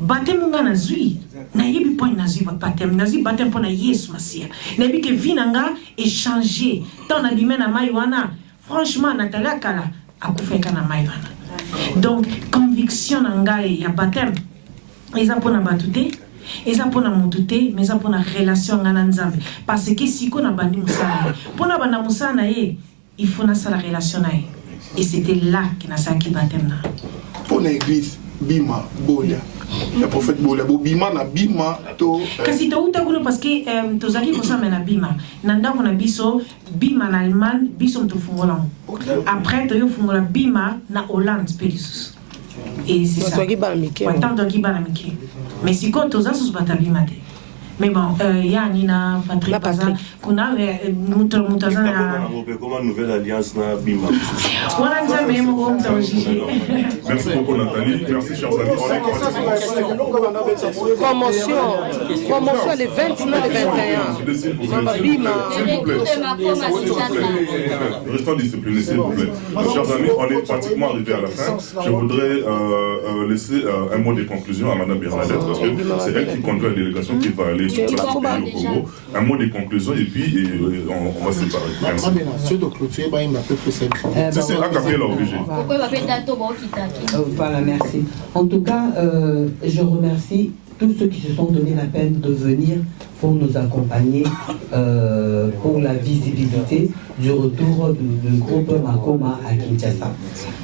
baptême nga nazui na yebi point nazui baptême nazui baptême pour na Yesu Masia. Na yebi que vie nanga échanger tant na bimé na maiwana. Franchement Natalia kala akufeka na maiwana. Donc conviction nanga ya baptême. Ils pour na batute. Et ça pour la montée, mais ça pour la relation avec Nzambe. Parce que si on a bandi musana, pour la banda musana il faut na la relation nae. Et c'était là que na sa qui baptême. Pour l'église, bima bolia. Le prophète bolia, bima na bima to. Kasi to uta kuno parce que tozaki ko sa mena bima. Nanda ko na biso bima na Allemagne, biso to fungola. Après to yo fungola bima na Hollande pédisus. Et c'est ça. Mais si quand on a ce batabi maté. Mais bon, il y a Nina, Patrick Pazan, qu'on a Moutazan. Comment nouvelle alliance na Bima. Merci beaucoup Nathalie, merci chers amis. Promotion les 29 et 21. Bima. Restons disciplinés s'il vous plaît. Chers amis, on est pratiquement arrivé à la fin. Je voudrais laisser un mot de conclusion à Madame Bernadette parce que c'est elle qui conduit la délégation qui va aller sur place au Congo. Un mot de conclusion et puis on va se séparer. Merci. C'est un café là obligé. Voilà, merci. En tout cas, je remercie tous ceux qui se sont donné la peine de venir pour nous accompagner pour la visibilité du retour du groupe Makoma à Kinshasa.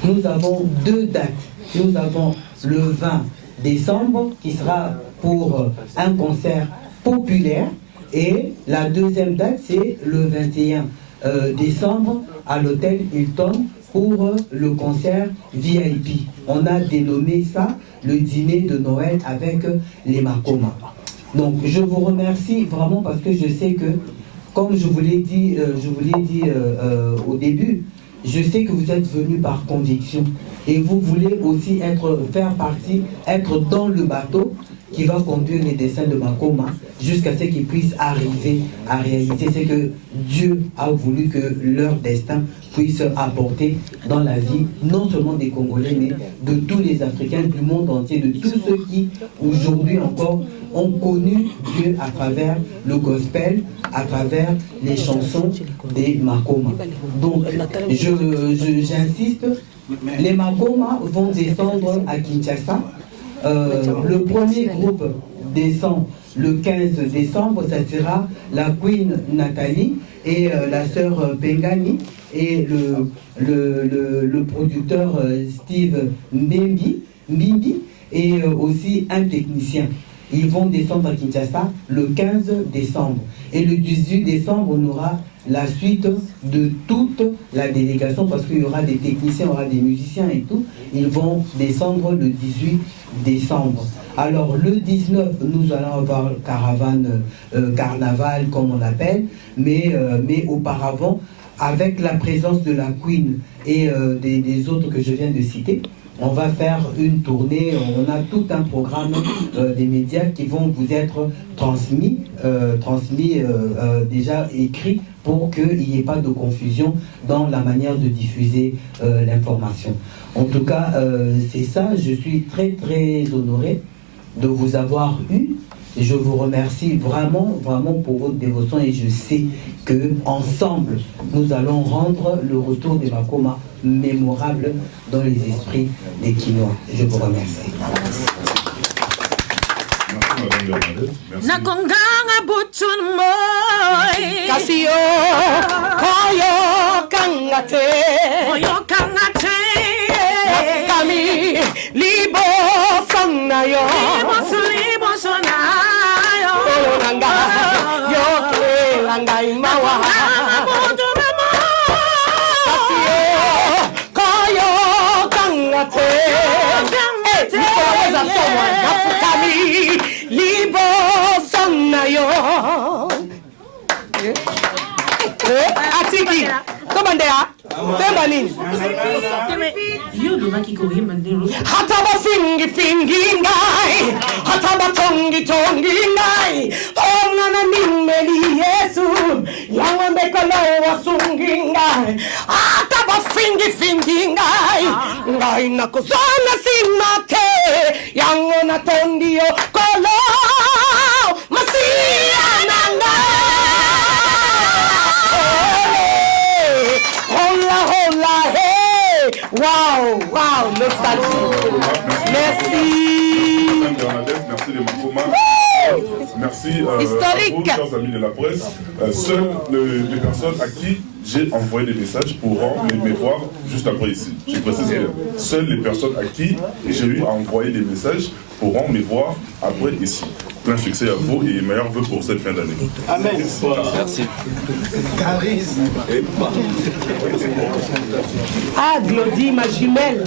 Nous avons 2 dates. Nous avons le 20 décembre qui sera pour un concert populaire et la deuxième date c'est le 21 décembre à l'hôtel Hilton pour le concert VIP. On a dénommé ça le dîner de Noël avec les Makoma. Donc je vous remercie vraiment parce que je sais que, comme je vous l'ai dit, au début, je sais que vous êtes venus par conviction et vous voulez aussi faire partie, être dans le bateau qui va conduire les dessins de Makoma jusqu'à ce qu'ils puissent arriver à réaliser ce que Dieu a voulu que leur destin puisse apporter dans la vie, non seulement des Congolais, mais de tous les Africains du monde entier, de tous ceux qui, aujourd'hui encore, ont connu Dieu à travers le gospel, à travers les chansons des Makoma. Donc, j'insiste, les Makoma vont descendre à Kinshasa. Le premier groupe descend le 15 décembre, ça sera la Queen Nathalie et la sœur Pengani et le producteur Steve Mbimbi et aussi un technicien. Ils vont descendre à Kinshasa le 15 décembre. Et le 18 décembre, on aura la suite de toute la délégation parce qu'il y aura des techniciens, il y aura des musiciens et tout. Ils vont descendre le 18 décembre. Alors le 19, nous allons avoir caravane, carnaval comme on appelle, mais auparavant, avec la présence de la Queen et des autres que je viens de citer, on va faire une tournée, on a tout un programme des médias qui vont vous être transmis déjà écrit pour qu'il n'y ait pas de confusion dans la manière de diffuser l'information. En tout cas, c'est ça, je suis très très honoré de vous avoir eu. Je vous remercie vraiment, vraiment pour votre dévotion et je sais que ensemble nous allons rendre le retour des Makoma mémorable dans les esprits des Kinois. Je vous remercie. Nakonganga butun moy Kasio koyo kangate Kami libo sanayo libo sanayo Langa yo langa nafukami liboso na yo. Atiki, komandea, temba nini? Hata bafingi fingi ngai, hata batongi tongi ngai, ongana nimeli Yesu, yawambe kolo wasungi ngai, hata bafingi fingi ngai, ngai nakuzana simate, yangona tondio kolo, masia nanga. Hola, hey! Wow, wow, nostalgie. Merci. Merci les Makoma. Merci historique. à vous, chers amis de la presse. Seules les personnes à qui j'ai envoyé des messages pourront me voir juste après ici. Je précise bien. Seules les personnes à qui j'ai eu à envoyer des messages pourront me voir après ici. Plein succès à vous et meilleurs vœux pour cette fin d'année. Amen. Merci. Ah, Glody, ma jumelle.